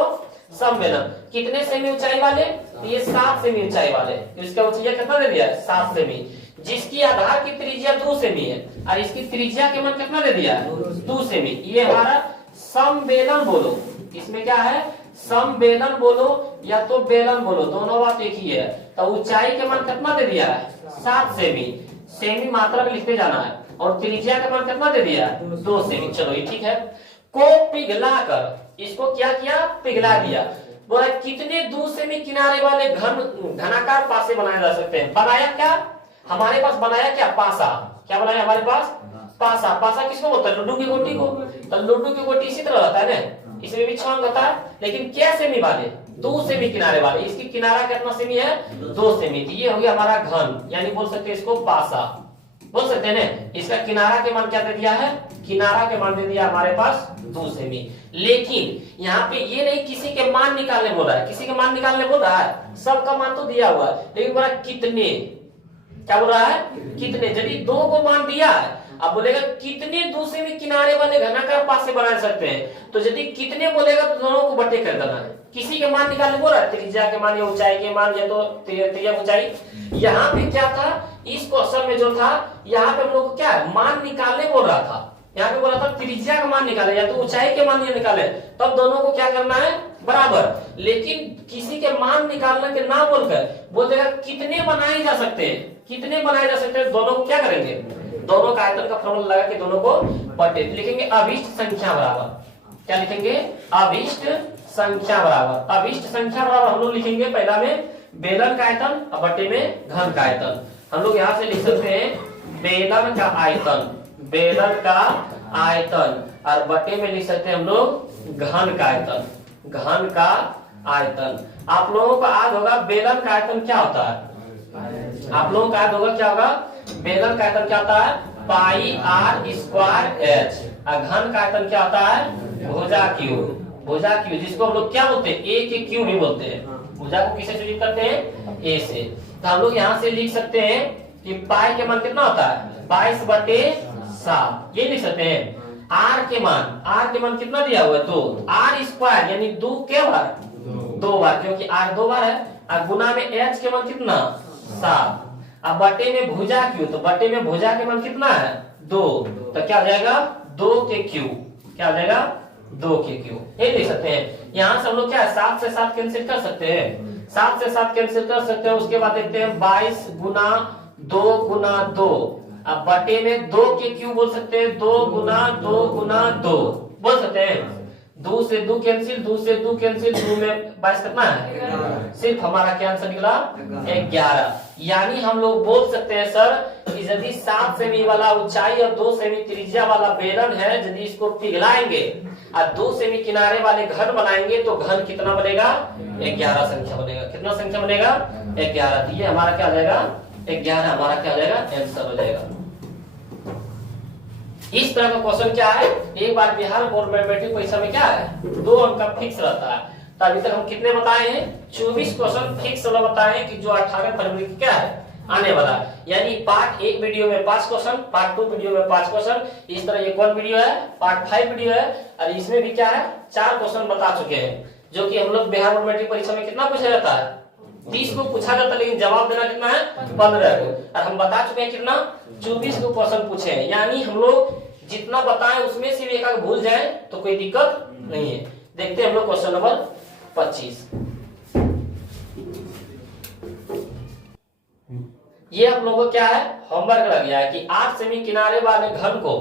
समबेलन। कितने सेमी ऊंचाई वाले? तो ये 7 सेमी ऊंचाई वाले। इसका ऊंचाई कितना दे दिया? 7 सेमी। जिसकी आधार की त्रिज्या 2 सेमी है और इसकी त्रिज्या के मान कितना दे दिया? 2 सेमी। ये हमारा समबेलन बोलो, इसमें क्या है समबेलन बोलो या तो बेलन बोलो, दोनों बात एक ही है। तो ऊंचाई के मान कितना दे दिया है 7 सेमी, सेमी मात्रा में लिखते जाना है, और त्रिज्या का मान कितना दे दिया है 2 सेमी। चलो ये ठीक है। को पिघलाकर, इसको क्या किया पिघला दिया। बोला कितने 2 सेमी किनारे वाले घनाकार पासे बनाए जा सकते हैं। बनाया क्या हमारे पास, बनाया क्या पासा, क्या बनाया हमारे पास पासा। पासा किसको बोलता है लड्डू की गोटी को। तो लड्डू की गोटी इसी तरह रहता है ना, इसमें भी 6 अंक होता है, लेकिन क्या सेमी वाले 2 सेमी किनारे वाले। इसकी किनारा कितना सेमी है 2 सेमी। तो ये हो गया हमारा घन, यानी बोल सकते हैं इसको पासा बोल सकते हैं ना। इसका किनारा के मान क्या दे दिया है, किनारा के मान दे दिया हमारे पास 2 सेमी। लेकिन यहाँ पे ये नहीं किसी के मान निकालने बोल रहा है, किसी के मान निकालने बोल रहा है, सबका मान तो दिया हुआ है, लेकिन बोला कितने, क्या बोल रहा है कितने। यदि 2 को मान दिया है, अब बोलेगा कितने 2 सेमी किनारे वाले घनाकार पासे बना सकते हैं, तो यदि कितने बोलेगा तो दोनों को बटे कर देना है। किसी के मान निकालने बोल रहा है, त्रिज्या के मान या ऊंचाई के मान, या तो त्रिज्या ऊंचाई। यहाँ पे क्या था इस क्वेश्चन में जो था, यहाँ पे हम लोग को क्या है मान निकालने बोल रहा था। यहाँ पे बोला था त्रिज्या का मान निकाले या तो ऊंचाई के मान ये निकाले, तब दोनों को क्या करना है बराबर। लेकिन किसी के मान निकालने के ना बोलकर बोल देगा कितने बनाए जा सकते हैं, कितने बनाए जा सकते हैं, दोनों को क्या करेंगे, दोनों का आयतन का फॉर्मूला लगा के दोनों को बटे। लिखेंगे अभिष्ट संख्या बराबर, क्या लिखेंगे अभिष्ट संख्या बराबर। अभिष्ट संख्या बराबर हम लोग लिखेंगे पहला में बेलन का आयतन और बटे में घन का आयतन। हम लोग यहाँ से लिख सकते हैं बेलन का आयतन, बेलन का आयतन, और बटे में लिख सकते हैं हम लोग घन का आयतन, घन का आयतन। आप लोगों को याद होगा बेलन का आयतन क्या होता है, आप लोगों का याद होगा क्या होगा, बेलन का आयतन क्या होता है पाई आर स्क्वायर एच, और घन का आयतन क्या होता है भुजा क्यू, भुजा क्यू, जिसको हम लोग क्या बोलते हैं ए के क्यू भी बोलते हैं। भुजा को किसे सूचित करते हैं ए से। तो हम लोग यहाँ से लिख सकते हैं कि पाई के मान कितना होता है 22/7, ये लिख सकते हैं। आर के मान कितना दिया हुआ है 2, आर स्क्वायर यानी 2 के बार 2 बार, क्योंकि आर 2 बार है, और गुना में एच के मान कितना 7, अब बटे में भुजा क्यू, तो बटे में भुजा के मान कितना है 2, तो क्या हो जाएगा 2 के क्यू, क्या हो जाएगा 2 के क्यू, ये लिख सकते हैं। यहाँ से हम लोग क्या है 7 से 7 कैंसिल कर सकते हैं, 7 से 7 कैंसिल कर सकते हैं। उसके बाद देखते हैं 22 गुना 2 गुना 2, अब बटे में 2 के क्यू बोल सकते हैं, 2 गुना 2 गुना 2 बोल सकते हैं। 2 से 2 कैंसिल, 2 से 2 कैंसिल, 2 में 22 कितना है, सिर्फ हमारा क्या आंसर निकला 11। यानी हम लोग बोल सकते हैं सर कि यदि 7 सेमी वाला ऊंचाई और 2 सेमी त्रिज्या वाला बेलन है, यदि इसको पिघलाएंगे और 2 सेमी किनारे वाले घन बनाएंगे तो घन कितना बनेगा 11 संख्या बनेगा। कितना संख्या बनेगा 11। तो ये हमारा क्या हो जाएगा 11, हमारा क्या हो जाएगा आंसर हो जाएगा। इस तरह का क्वेश्चन क्या है, एक बार बिहार बोर्ड में मैट्रिक परीक्षा में क्या है 2 अंक का फिक्स रहता है। तो अभी तक हम कितने बताए हैं 24 क्वेश्चन फिक्स वाला बताए हैं कि जो 18 फरवरी की क्या है आने वाला है। यानी पार्ट 1 वीडियो में 5 क्वेश्चन, पार्ट 2 वीडियो में 5 क्वेश्चन, इस तरह एक और वीडियो है, पार्ट 5 वीडियो है, और इसमें भी क्या है 4 क्वेश्चन बता चुके हैं, जो कि हम लोग बिहार बोर्ड मैट्रिक परीक्षा में कितना पूछा जाता है 30 को पूछा जाता है, लेकिन जवाब देना कितना है 15 को, और हम बता चुके हैं कितना 24 को क्वेश्चन पूछे हैं। यानी हम लोग जितना बताएं उसमें से भी एक भूल जाए तो कोई दिक्कत नहीं है। देखते हैं हम लोग क्वेश्चन नंबर 25। ये आप लोगों को क्या है होमवर्क लग गया है कि 8 सेमी किनारे वाले घन को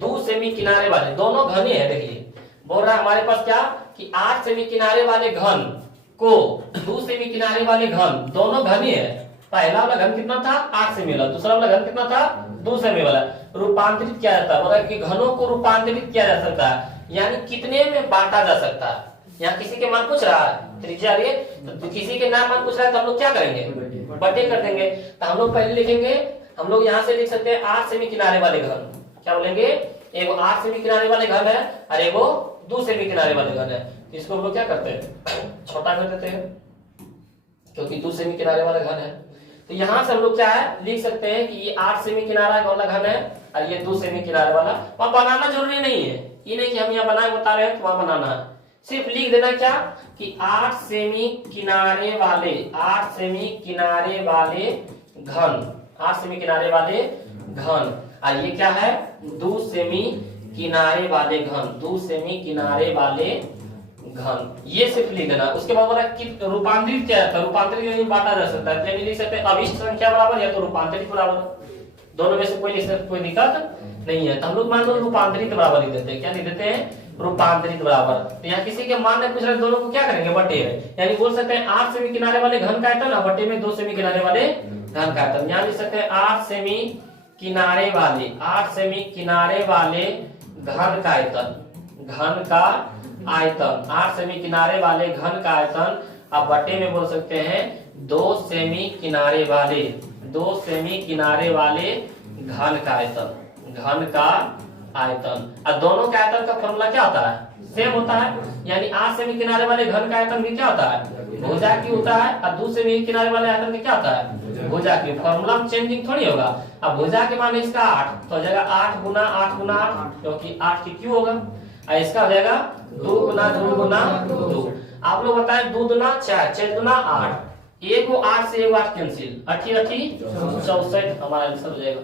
2 सेमी किनारे वाले, दोनों घन ही है। देखिए बोल रहा है हमारे पास क्या कि 8 सेमी किनारे वाले घन को 2 सेमी किनारे वाले घन, दोनों घन ही है। पहला वाला घन कितना था 8 सेमी वाला, दूसरा वाला घन कितना था 2 सेमी वाला। रूपांतरित किया जाता है, मतलब कि घनों को रूपांतरित किया जा सकता है, यानी कितने में बांटा जा सकता है। यहाँ किसी के मान पूछ रहा है त्रिज्या, तो किसी के नाम मान पूछ रहा है तो हम लोग क्या करेंगे बटे कर देंगे। तो हम लोग पहले लिखेंगे, हम लोग यहाँ से लिख सकते हैं 8 सेमी किनारे वाले घन, क्या बोलेंगे एगो 8 सेमी किनारे वाले घन है और एगो 2 सेमी किनारे वाले घन है। तो इसको हम लोग क्या करते हैं छोटा कर देते हैं, क्योंकि 2 सेमी किनारे वाला घन है। तो यहाँ से हम लोग क्या है लिख सकते हैं कि ये 8 सेमी किनारा वाला घन है और ये 2 सेमी किनारे वाला। वहां बनाना जरूरी नहीं है, ये नहीं कि हम यहाँ बनाए बता रहे हैं तो वहां बनाना है, सिर्फ लिख देना क्या कि 8 सेमी किनारे वाले, 8 सेमी किनारे वाले घन, 8 सेमी किनारे वाले घन, और ये क्या है 2 सेमी किनारे वाले घन, 2 सेमी किनारे वाले घन, ये सिर्फ लिख देना। उसके बाद बोला कि रूपांतरित क्या है, रूपांतरित बांटा जा सकता है, यानी लिख सकते हैं अभिष्ट संख्या बराबर या तो रूपांतरित बराबर, दोनों में से कोई लिख सकते, कोई दिक्कत नहीं है। तो हम लोग मान लो रूपांतरित बराबर लिख देते हैं, क्या लिख देते हैं, रूपांतरित बराबर। तो यहाँ किसी के मान ने पूछ रहे दोनों को क्या करेंगे, बटे में, यानी बोल सकते हैं 8 सेमी किनारे वाले घन का आयतन और बटे में 2 सेमी किनारे वाले घन का आयतन। यहाँ लिख सकते हैं 8 सेमी किनारे वाले, 8 सेमी किनारे वाले घन का आयतन, घन का आयतन, 8 सेमी किनारे वाले घन का आयतन। अब बटे में बोल सकते हैं 2 सेमी किनारे वाले, 2 सेमी किनारे वाले घन का आयतन, घन का आयतन। अब दोनों के आयतन का फॉर्मूला क्या होता है, सेम होता है, यानी 8 सेमी किनारे वाले घन का आयतन भी क्या होता है, भुजा की होता है, और 2 सेमी किनारे वाले आयतन का क्या होता है, भुजा की। फॉर्मूला में चेंजिंग थोड़ी होगा। अब भुजा के मान इसका 8, तो हो जाएगा 8 गुना 8 गुना 8, क्योंकि 8 की क्यू होगा, और इसका हो जाएगा 2 गुना 2 गुना 2। आप लोग बताएं 2 दुना 4, 4 दुना 8, एक वो 8 से एक 8 कैंसिल, 8 64 हमारा आंसर हो जाएगा।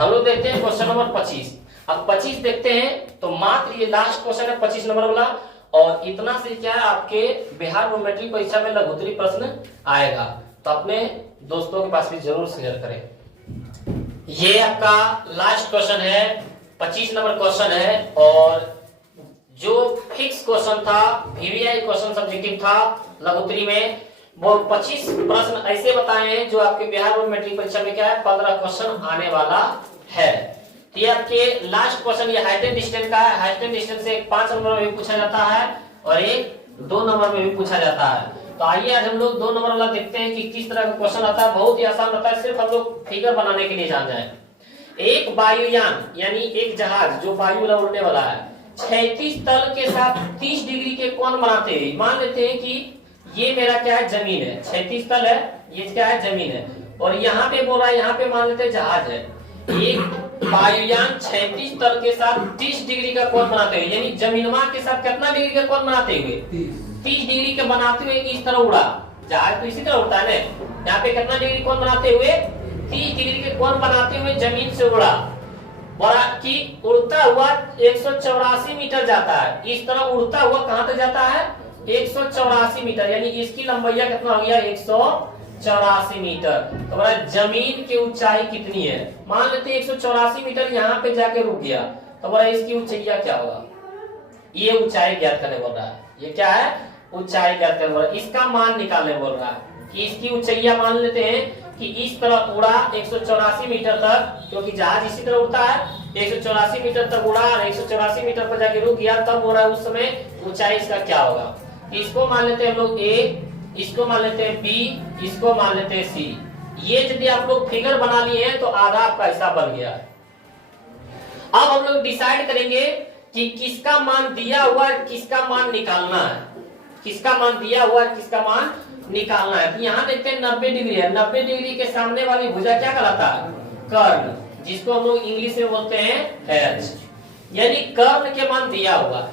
हम लोग देखते हैं क्वेश्चन नंबर 25। अब 25 देखते हैं, तो मात्र ये लास्ट क्वेश्चन है 25 नंबर वाला, और इतना से क्या है आपके बिहार में मैट्रिक परीक्षा में लघुत्तरी प्रश्न आएगा, तो अपने दोस्तों के पास भी जरूर शेयर करें। ये आपका लास्ट क्वेश्चन है, 25 नंबर क्वेश्चन है, और जो फिक्स क्वेश्चन था, वीवीआई क्वेश्चन सब्जेक्टिव था लघुत्तरी में, वो 25 प्रश्न ऐसे बताए हैं जो आपके बिहार में मैट्रिक परीक्षा में क्या है 15 क्वेश्चन आने वाला है। तो ये आपके लास्ट क्वेश्चन ये हाइट एंड डिस्टेंस का है। हाइट एंड डिस्टेंस से 5 नंबर में भी पूछा जाता है और एक 2 नंबर में भी पूछा जाता है। तो आइए आज हम लोग 2 नंबर वाला देखते हैं कि किस तरह का क्वेश्चन आता है। बहुत ही आसान रहता है, सिर्फ हम लोग फिगर बनाने के लिए जान जाए। एक वायुयान यानी एक जहाज जो वायु वाला उड़ने वाला है, 36 तल के साथ 30 डिग्री के कोण बनाते हैं। मान लेते हैं कि ये मेरा क्या है, जमीन है, 36 तल है, ये क्या है, जमीन है, और यहाँ पे बोल रहा है, यहाँ पे मान लेते हैं जहाज है। एक वायुयान 36 तल के साथ 30 डिग्री का कोण बनाते हुए, यानी जमीनमा के साथ कितना डिग्री का कोण बनाते हुए, 30 डिग्री का बनाते हुए इस तरह उड़ा। जहाज तो इसी तरह उड़ता है ना, यहाँ पे कितना डिग्री कोण बनाते हुए, 30 डिग्री के कोण बनाते हुए जमीन से उड़ा। बोला कि उड़ता हुआ 184 मीटर जाता है। इस तरह उड़ता हुआ कहां तक जाता है, 184 मीटर, यानी इसकी लंबाई कितना हो गया, 184 मीटर। तो बोला जमीन की ऊंचाई कितनी है, मान लेते हैं 184 मीटर यहाँ पे जाके रुक गया, तो बोला इसकी ऊंचाई क्या होगा, ये ऊंचाई ज्ञात करने बोल रहा है। ये क्या है, ऊंचाई ज्ञात करने बोल रहा है, इसका मान निकालने बोल रहा है कि इसकी ऊंचाई मान लेते हैं कि इस तरह उड़ा 184 मीटर तक, क्योंकि जहाज इसी तरह उड़ता है, 184 मीटर तक उड़ा और 184 मीटर पर जाके रुक गया, तब हो रहा है उस समय ऊंचाई इसका क्या होगा। इसको मान लेते हैं हम लोग ए, इसको मान लेते हैं बी, इसको मान लेते हैं सी। ये यदि आप लोग फिगर बना लिए हैं तो आधा आपका हिस्सा बन गया है। अब हम लोग डिसाइड करेंगे कि किसका मान दिया हुआ है, किसका मान निकालना है, किसका मान दिया हुआ है, किसका मान निकालना है। तो यहाँ देखते हैं 90 डिग्री है, 90 डिग्री के सामने वाली भुजा क्या कहलाता है, कर्ण, जिसको हम लोग इंग्लिश में बोलते हैं एच, यानी कर्ण के मान दिया हुआ है,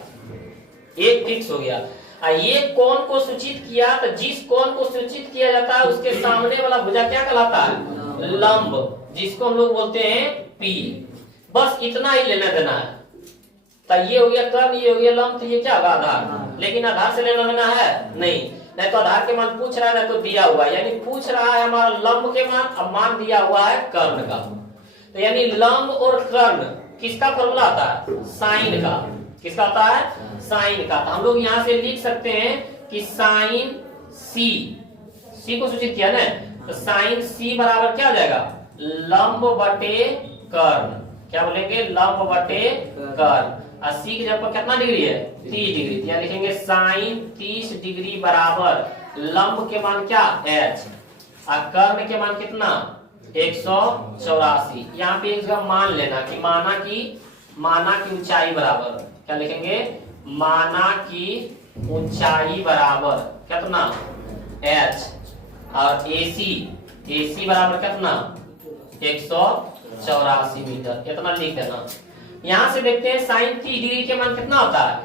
एक फिक्स हो गया। ये कोण को सूचित किया, तो जिस कोण को सूचित किया जाता है उसके सामने वाला भुजा क्या कहलाता है, लंब, जिसको हम लोग बोलते हैं पी। बस इतना ही लेना देना है। तो ये हो गया कर्ण, ये हो गया लंब, तो ये क्या होगा, आधार। लेकिन आधार से लेना देना है नहीं तो आधार के मान पूछ रहा है, ना तो दिया हुआ है, यानी पूछ रहा है हमारा लंब के मान, अब मान दिया हुआ है कर्ण का। तो यानी लंब और कर्ण किसका फॉर्मूला आता है, साइन का। किसका आता है, साइन का। तो हम लोग यहाँ से लिख सकते हैं कि साइन सी, सी को सूचित किया ना, तो साइन सी बराबर क्या हो जाएगा, लंब बटे कर्ण। क्या बोलेंगे, लंब बटे कर्ण। और सी की जगह पर कितना डिग्री है, 30 डिग्री, यहाँ लिखेंगे साइन 30 डिग्री बराबर लंब के मान क्या, एच, और कर्ण के मान कितना, 184। यहाँ पे एक जगह मान लेना कि माना की ऊंचाई बराबर, क्या लिखेंगे, माना की ऊंचाई बराबर कितना, h, और AC बराबर कितना, 184 मीटर, इतना लिख देना। यहाँ से देखते हैं साइन 30 डिग्री के मान कितना होता है,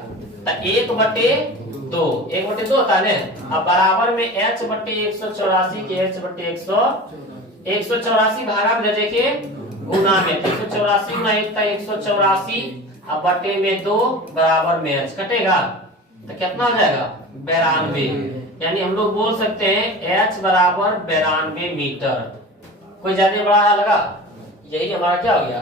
तो 1/2, 1/2 होता है ना। अब बराबर में h बटे 184 के h बटे 184 भागा में देके गुना में 184 गुना 1 था 184 अब बटे में 2 बराबर में h कटेगा तो कितना हो जाएगा 92। यानी हम लोग बोल सकते हैं h बराबर 92 मीटर। कोई ज्यादा बड़ा है लगा? यही हमारा क्या हो गया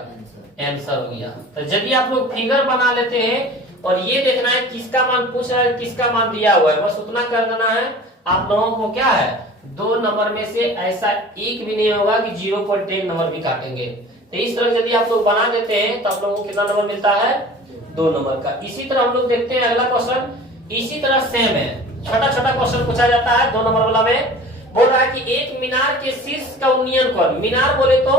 आंसर हो गया। तो यदि आप लोग फिगर बना लेते हैं और ये देखना है किसका मान पूछ रहा है किसका मान दिया हुआ है, बस उतना कर देना है। आप लोगों को क्या है 2 नंबर में से ऐसा एक भी नहीं होगा कि 0.1 नंबर भी काटेंगे। तो इस तरह यदि आप लोग बना देते हैं तो आप लोगों को कितना नंबर मिलता है 2 नंबर का। इसी तरह हम लोग देखते हैं अगला क्वेश्चन, इसी तरह सेम है, छोटा छोटा क्वेश्चन पूछा जाता है 2 नंबर वाला में। बोल रहा है कि एक मीनार के शीर्ष का उन्नयन कोण, मीनार बोले तो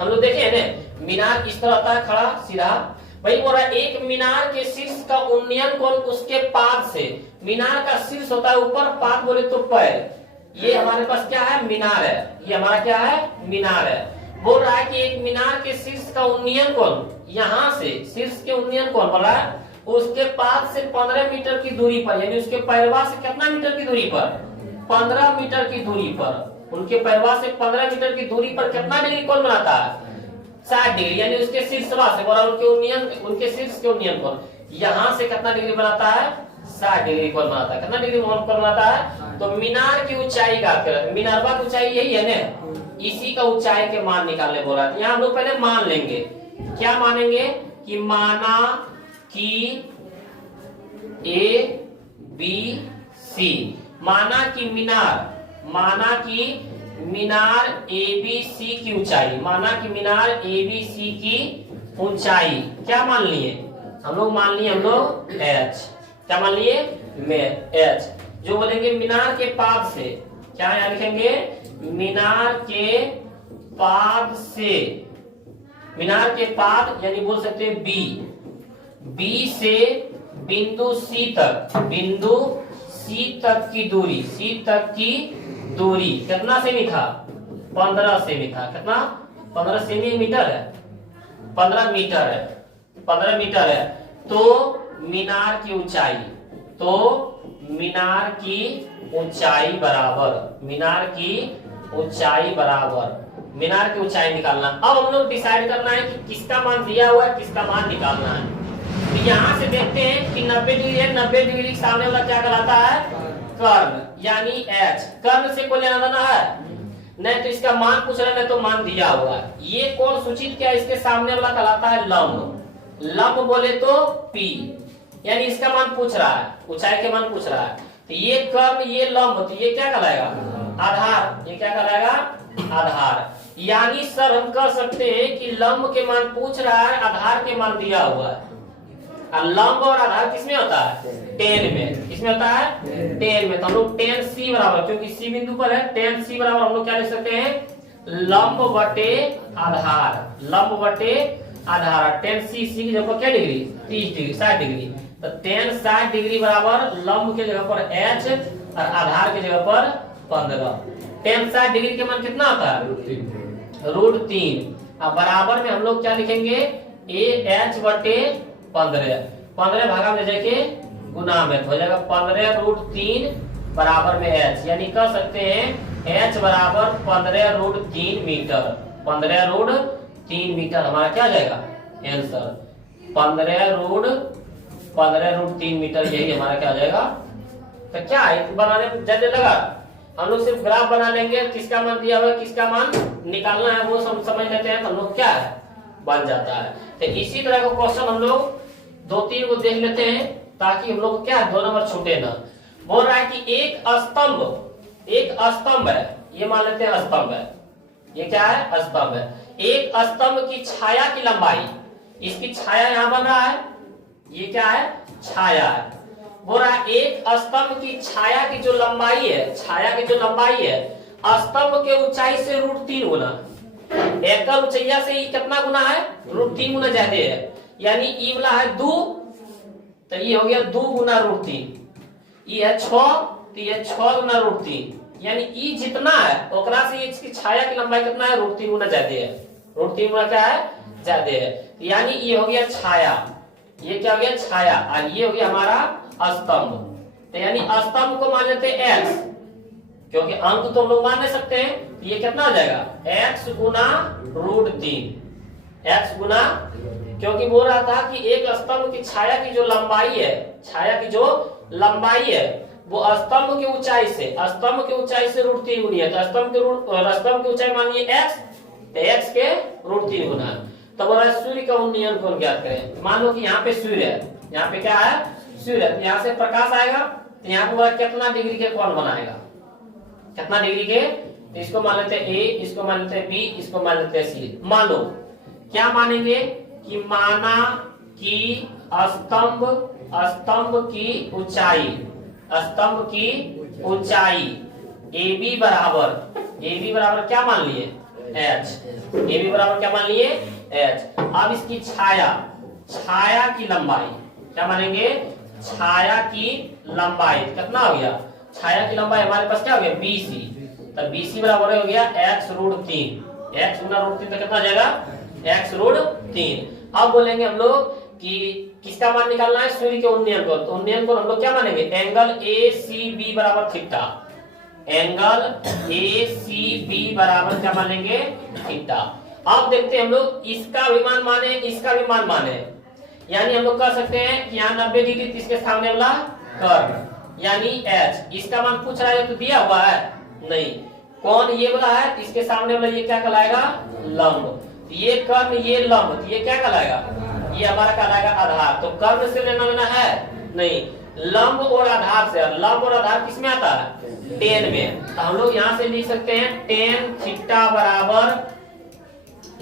हम लोग देखे हैं ना मीनार इस तरह होता है खड़ा सीधा, वही बोल रहा है एक मीनार के शीर्ष का उन्नयन कोण उसके पाद से, मीनार का शीर्ष होता है ऊपर, पाद बोले तो पैर, ये हमारे पास क्या है मीनार है, ये हमारा क्या है मीनार है। बोल रहा है कि एक मीनार के शीर्ष का उन्नयन कोण यहाँ से शीर्ष के उन्नयन कोण बोल रहा है उसके पाद से 15 मीटर की दूरी पर, यानी उसके पैरवा से कितना मीटर की दूरी पर 15 मीटर की दूरी पर, उनके पैरवा से 15 मीटर की दूरी पर कितना डिग्री कोण बनाता है 60 डिग्री, यानी उसके शीर्षवा से बोला उनके उन्नयन उनके शीर्ष के उन्नयन कोण यहाँ से कितना डिग्री बनाता है 60 डिग्री कोण बनाता है। कितना डिग्री कोण बनाता है? तो मीनार की ऊंचाई का मीनारवा की ऊंचाई यही है ना, इसी का ऊंचाई के मान निकालने बोला। यहाँ हम लोग पहले मान लेंगे, क्या मानेंगे कि माना कि ABC, माना कि मीनार ABC की ऊंचाई, माना कि मीनार ABC की ऊंचाई क्या मान लिए हम लोग? मान लिए हम लोग h, क्या मान लिए में h। जो बोलेंगे मीनार के पाद से, क्या यहाँ लिखेंगे मीनार के पाद से, मीनार के पाद यानी बोल सकते हैं B से बिंदु C तक, बिंदु C तक की दूरी, C तक की दूरी कितना सेमी था 15 सेमी था। कितना 15 सेंटीमीटर है, 15 मीटर है, 15 मीटर है। तो मीनार की ऊंचाई, तो मीनार की ऊंचाई बराबर, मीनार की ऊंचाई बराबर, मीनार की ऊंचाई निकालना। अब हम लोग डिसाइड करना है कि किसका मान दिया हुआ है किसका मान निकालना है। तो यहाँ से देखते हैं कि 90 डिग्री है, 90 डिग्री सामने वाला क्या कहलाता है कर्ण, यानी h। कर्ण से कोई लेना देना है नहीं, तो इसका मान पूछ रहे हैं तो मान दिया हुआ है। ये कौन सूचित क्या इसके सामने वाला कहलाता है लंब, लंब बोले तो P, यानी इसका मान पूछ रहा है, ऊंचाई के मान पूछ रहा है। तो ये कर्ण ये लंब, तो ये क्या कहलाएगा आधार, ये क्या कहलाएगा आधार। यानी सर हम कह सकते हैं कि लंब के मान पूछ रहा है, आधार के मान दिया हुआ है। लंब और आधार किसमें होता है टेन में, किसमें होता है टेन में। तो हम लोग टेन C बराबर, क्योंकि C बिंदु पर है, टेन C बराबर हम लोग क्या लिख सकते हैं लंब बटे आधार, लंब बटे आधार। टेन C की जगह पर क्या डिग्री 30 डिग्री 60 डिग्री, तो टेन 60 डिग्री बराबर लंब के जगह पर h और आधार के जगह पर 15। टेन 60 डिग्री के मान कितना होता है √3। अब बराबर में हम लोग क्या लिखेंगे AH बटे 15 भागा में जाके गुना में हो जाएगा 15√3 बराबर में h, यानी कह सकते हैं h बराबर 15√3 मीटर, 15√3 मीटर हमारा क्या जाएगा आंसर 15√3 मीटर, यही हमारा क्या हो जाएगा। तो क्या है बनाने ज्यादा लगा, हम लोग सिर्फ ग्राफ बना लेंगे, किसका मान दिया हुआ किसका मान निकालना है वो समझ लेते हैं, तो हम लोग क्या है बन जाता है। तो इसी तरह का क्वेश्चन हम लोग 2-3 को देख लेते हैं ताकि हम लोग क्या 2 नंबर छूटे ना। बोल रहा है कि एक स्तंभ है, ये मान लेते हैं स्तंभ है, ये क्या है स्तंभ है। एक स्तंभ की छाया की लंबाई, इसकी छाया यहाँ बन रहा है, ये क्या है छाया है। बोल रहा है एक स्तंभ की छाया की जो लंबाई है, छाया की जो लंबाई है स्तंभ के ऊंचाई से √3 गुना, एकल ऊंचाइया से ये कितना गुना है √3 गुना ज्यादा है, यानी ई वाला है 2, तो ये हो गया 2 गुना √3, ये है 6, तो ये 6 गुना √3, यानी ई जितना है ओकरा से इसकी छाया की लंबाई कितना है √3 गुना ज्यादा है, √3 गुना क्या है ज्यादा है, यानी ये हो गया छाया, ये क्या हो गया छाया, और ये हो गया हमारा स्तंभ। तो यानी स्तंभ को मान लेते हैं x, क्योंकि अंक तो हम लोग मान नहीं सकते हैं। ये कितना आ जाएगा x गुना √3, x गुना, क्योंकि बोल रहा था कि एक स्तंभ की छाया की जो लंबाई है, छाया की जो लंबाई है वो स्तंभ की ऊंचाई से √3 गुनी है। तो स्तंभ की ऊंचाई मानिए x, तो x के √3 गुना। तो बोल रहा है सूर्य का उन्नयन कोण ज्ञात करें। मान लो कि यहाँ पे सूर्य है, यहाँ पे क्या है सूर्य है, यहाँ से प्रकाश आएगा, तो यहाँ पे बोला कितना डिग्री के कोण बनाएगा, कितना डिग्री के। तो इसको मान लेते हैं a, इसको मान लेते हैं b, इसको मान लेते हैं c। मान लो क्या मानेंगे कि माना कि स्तंभ की ऊंचाई AB बराबर क्या मान लिए h, AB बराबर क्या मान लिए h। अब इसकी छाया की लंबाई क्या मानेंगे, छाया की लंबाई कितना हो गया, छाया की लंबाई हमारे पास क्या हो गया BC, तो BC बराबर हो गया x √3, x गुना √3 तो कितना आ जाएगा x √3। अब बोलेंगे हम लोग कि किसका मान निकालना है, सूर्य के उन्नयन कोण। तो उन्नयन कोण हम लोग क्या मानेंगे, एंगल ACB बराबर थीटा, एंगल ACB बराबर क्या मानेंगे थीटा। अब देखते हैं हम लोग इसका भी मान माने, इसका भी मान माने, यानी हम लोग कह सकते हैं कि यहाँ 90 डिग्री इसके सामने वाला कर्व यानी h, इसका मान पूछ रहा है तो दिया हुआ है नहीं, कौन ये वाला है, इसके सामने वाला ये क्या कहलाएगा लंब, ये कर्ण ये लंब, तो ये क्या कहलाएगा, ये हमारा कहलाएगा आधार। तो कर्ण से लेना है नहीं, लंब और आधार से। लंब और आधार किसमें आता है tan में। तो हम लोग यहाँ से लिख सकते हैं tan थीटा बराबर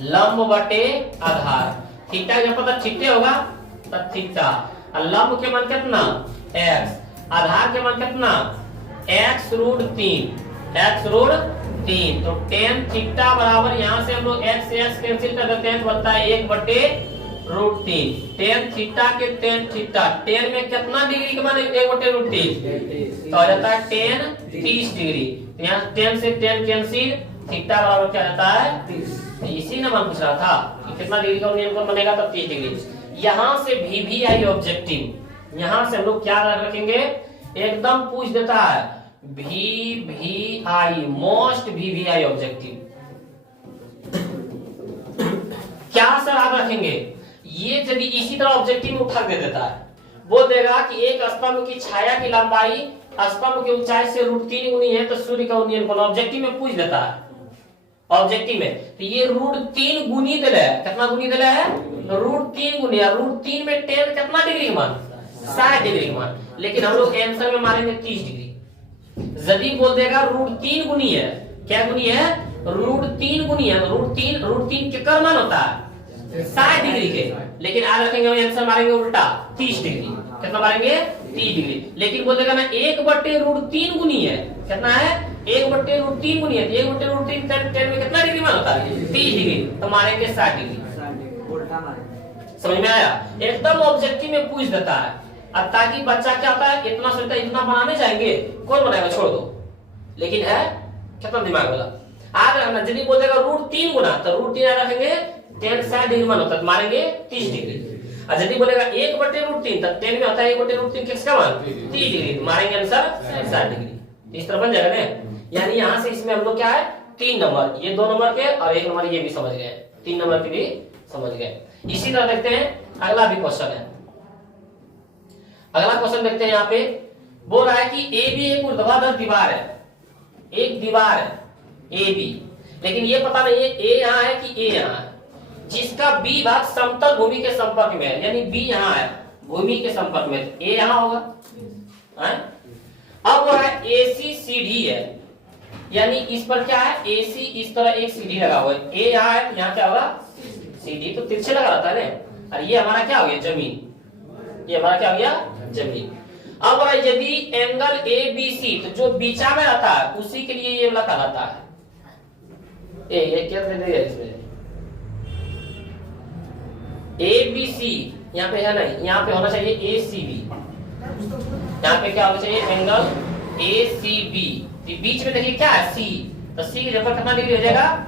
लंब बटे आधार। थीटा जब पता थीटे होगा तो थीटा, और लंब के मान कितना x, आधार के मान कितना x √3, तो tan थीटा बराबर यहाँ से हम लोग x से x कैंसिल कर देते हैं तो बनता है 1/√3। tan थीटा के tan थीटा, tan में कितना डिग्री के मान 1/√3 तो आ जाता है tan 30 डिग्री। यहाँ tan से tan कैंसिल, थीटा बराबर क्या रहता है 30। इसी ने मान पूछ रहा था कि कितना डिग्री का उन्नयन कोण बनेगा, तब 30 डिग्री। यहाँ से VVI ऑब्जेक्टिव, यहाँ से हम लोग क्या रखेंगे, एकदम पूछ देता है VVI, मोस्ट VVI ऑब्जेक्टिव। क्या सर आप रखेंगे, ये यदि इसी तरह ऑब्जेक्टिव में उठा दे देता है, वो देगा कि एक स्तंभ की छाया की लंबाई स्तंभ की ऊंचाई से √3 गुनी है, तो सूर्य का उन्नयन कोण ऑब्जेक्टिव में पूछ देता है, ऑब्जेक्टिव में। तो ये √3 गुनी दिला है, कितना गुनी दिला है √3 गुनी, √3 में tan कितना डिग्री का मान 60 डिग्री का मान, लेकिन हम लोग आंसर में मारेंगे 30 डिग्री। यदि बोल देगा √3 गुनी है, क्या गुनी है √3 गुनी है, √3 के कर मान होता है 60 डिग्री के, लेकिन आज रखेंगे हम आंसर मारेंगे उल्टा 30 डिग्री। कितना मारेंगे 30 डिग्री, लेकिन बोल देगा ना 1/√3 गुनी है, कितना है 1/√3 गुनी है, 1/√3 tan में कितना डिग्री मान होता है 30 डिग्री, तो मारेंगे 60 डिग्री। समझ में आया, एकदम ऑब्जेक्टिव में पूछ देता है। अब ताकि बच्चा क्या होता है इतना सोचता है इतना बनाने जाएंगे, कौन बनाएगा छोड़ दो, लेकिन है कितना दिमाग वाला। आज यदि बोल देगा √3 गुना, तो √3 रखेंगे tan 60 डिग्री मान होता है, मारेंगे 30 डिग्री। और यदि बोलेगा 1/√3 तो tan में होता है 1/√3 किसका मान 30 डिग्री, मारेंगे आंसर 60 डिग्री। इस तरह बन जाएगा ना, यानी यहाँ से इसमें हम लोग क्या है 3 नंबर, ये 2 नंबर के और 1 नंबर ये भी समझ गए, 3 नंबर के भी समझ गए। इसी तरह देखते हैं अगला भी क्वेश्चन है। अगला क्वेश्चन देखते हैं, यहाँ पे बोल रहा है कि AB एक ऊर्ध्वाधर दीवार है, एक दीवार है AB, लेकिन ये पता नहीं है A यहाँ है कि A यहाँ है, जिसका B भाग समतल भूमि के संपर्क में है, यानी B यहाँ है भूमि के संपर्क में, तो A यहाँ होगा है? अब वो है AC सीढ़ी है, यानी इस पर क्या है AC, इस तरह एक सीढ़ी लगा हुआ है, A यहाँ है, यहाँ क्या होगा सीढ़ी, तो तिरछे लगा रहता है ना, और ये हमारा क्या हो गया जमीन, ये हमारा क्या हो गया जमीन। अब यदि एंगल ABC, तो जो बीचा में रहता है उसी के लिए ये वाला कहलाता है ये क्या दे दिया इसमें ABC, यहाँ पे है नहीं, यहाँ पे होना चाहिए ACB, यहाँ पे क्या होना चाहिए एंगल ACB, बीच में देखिए क्या है C, तो C की जगह कितना डिग्री हो जाएगा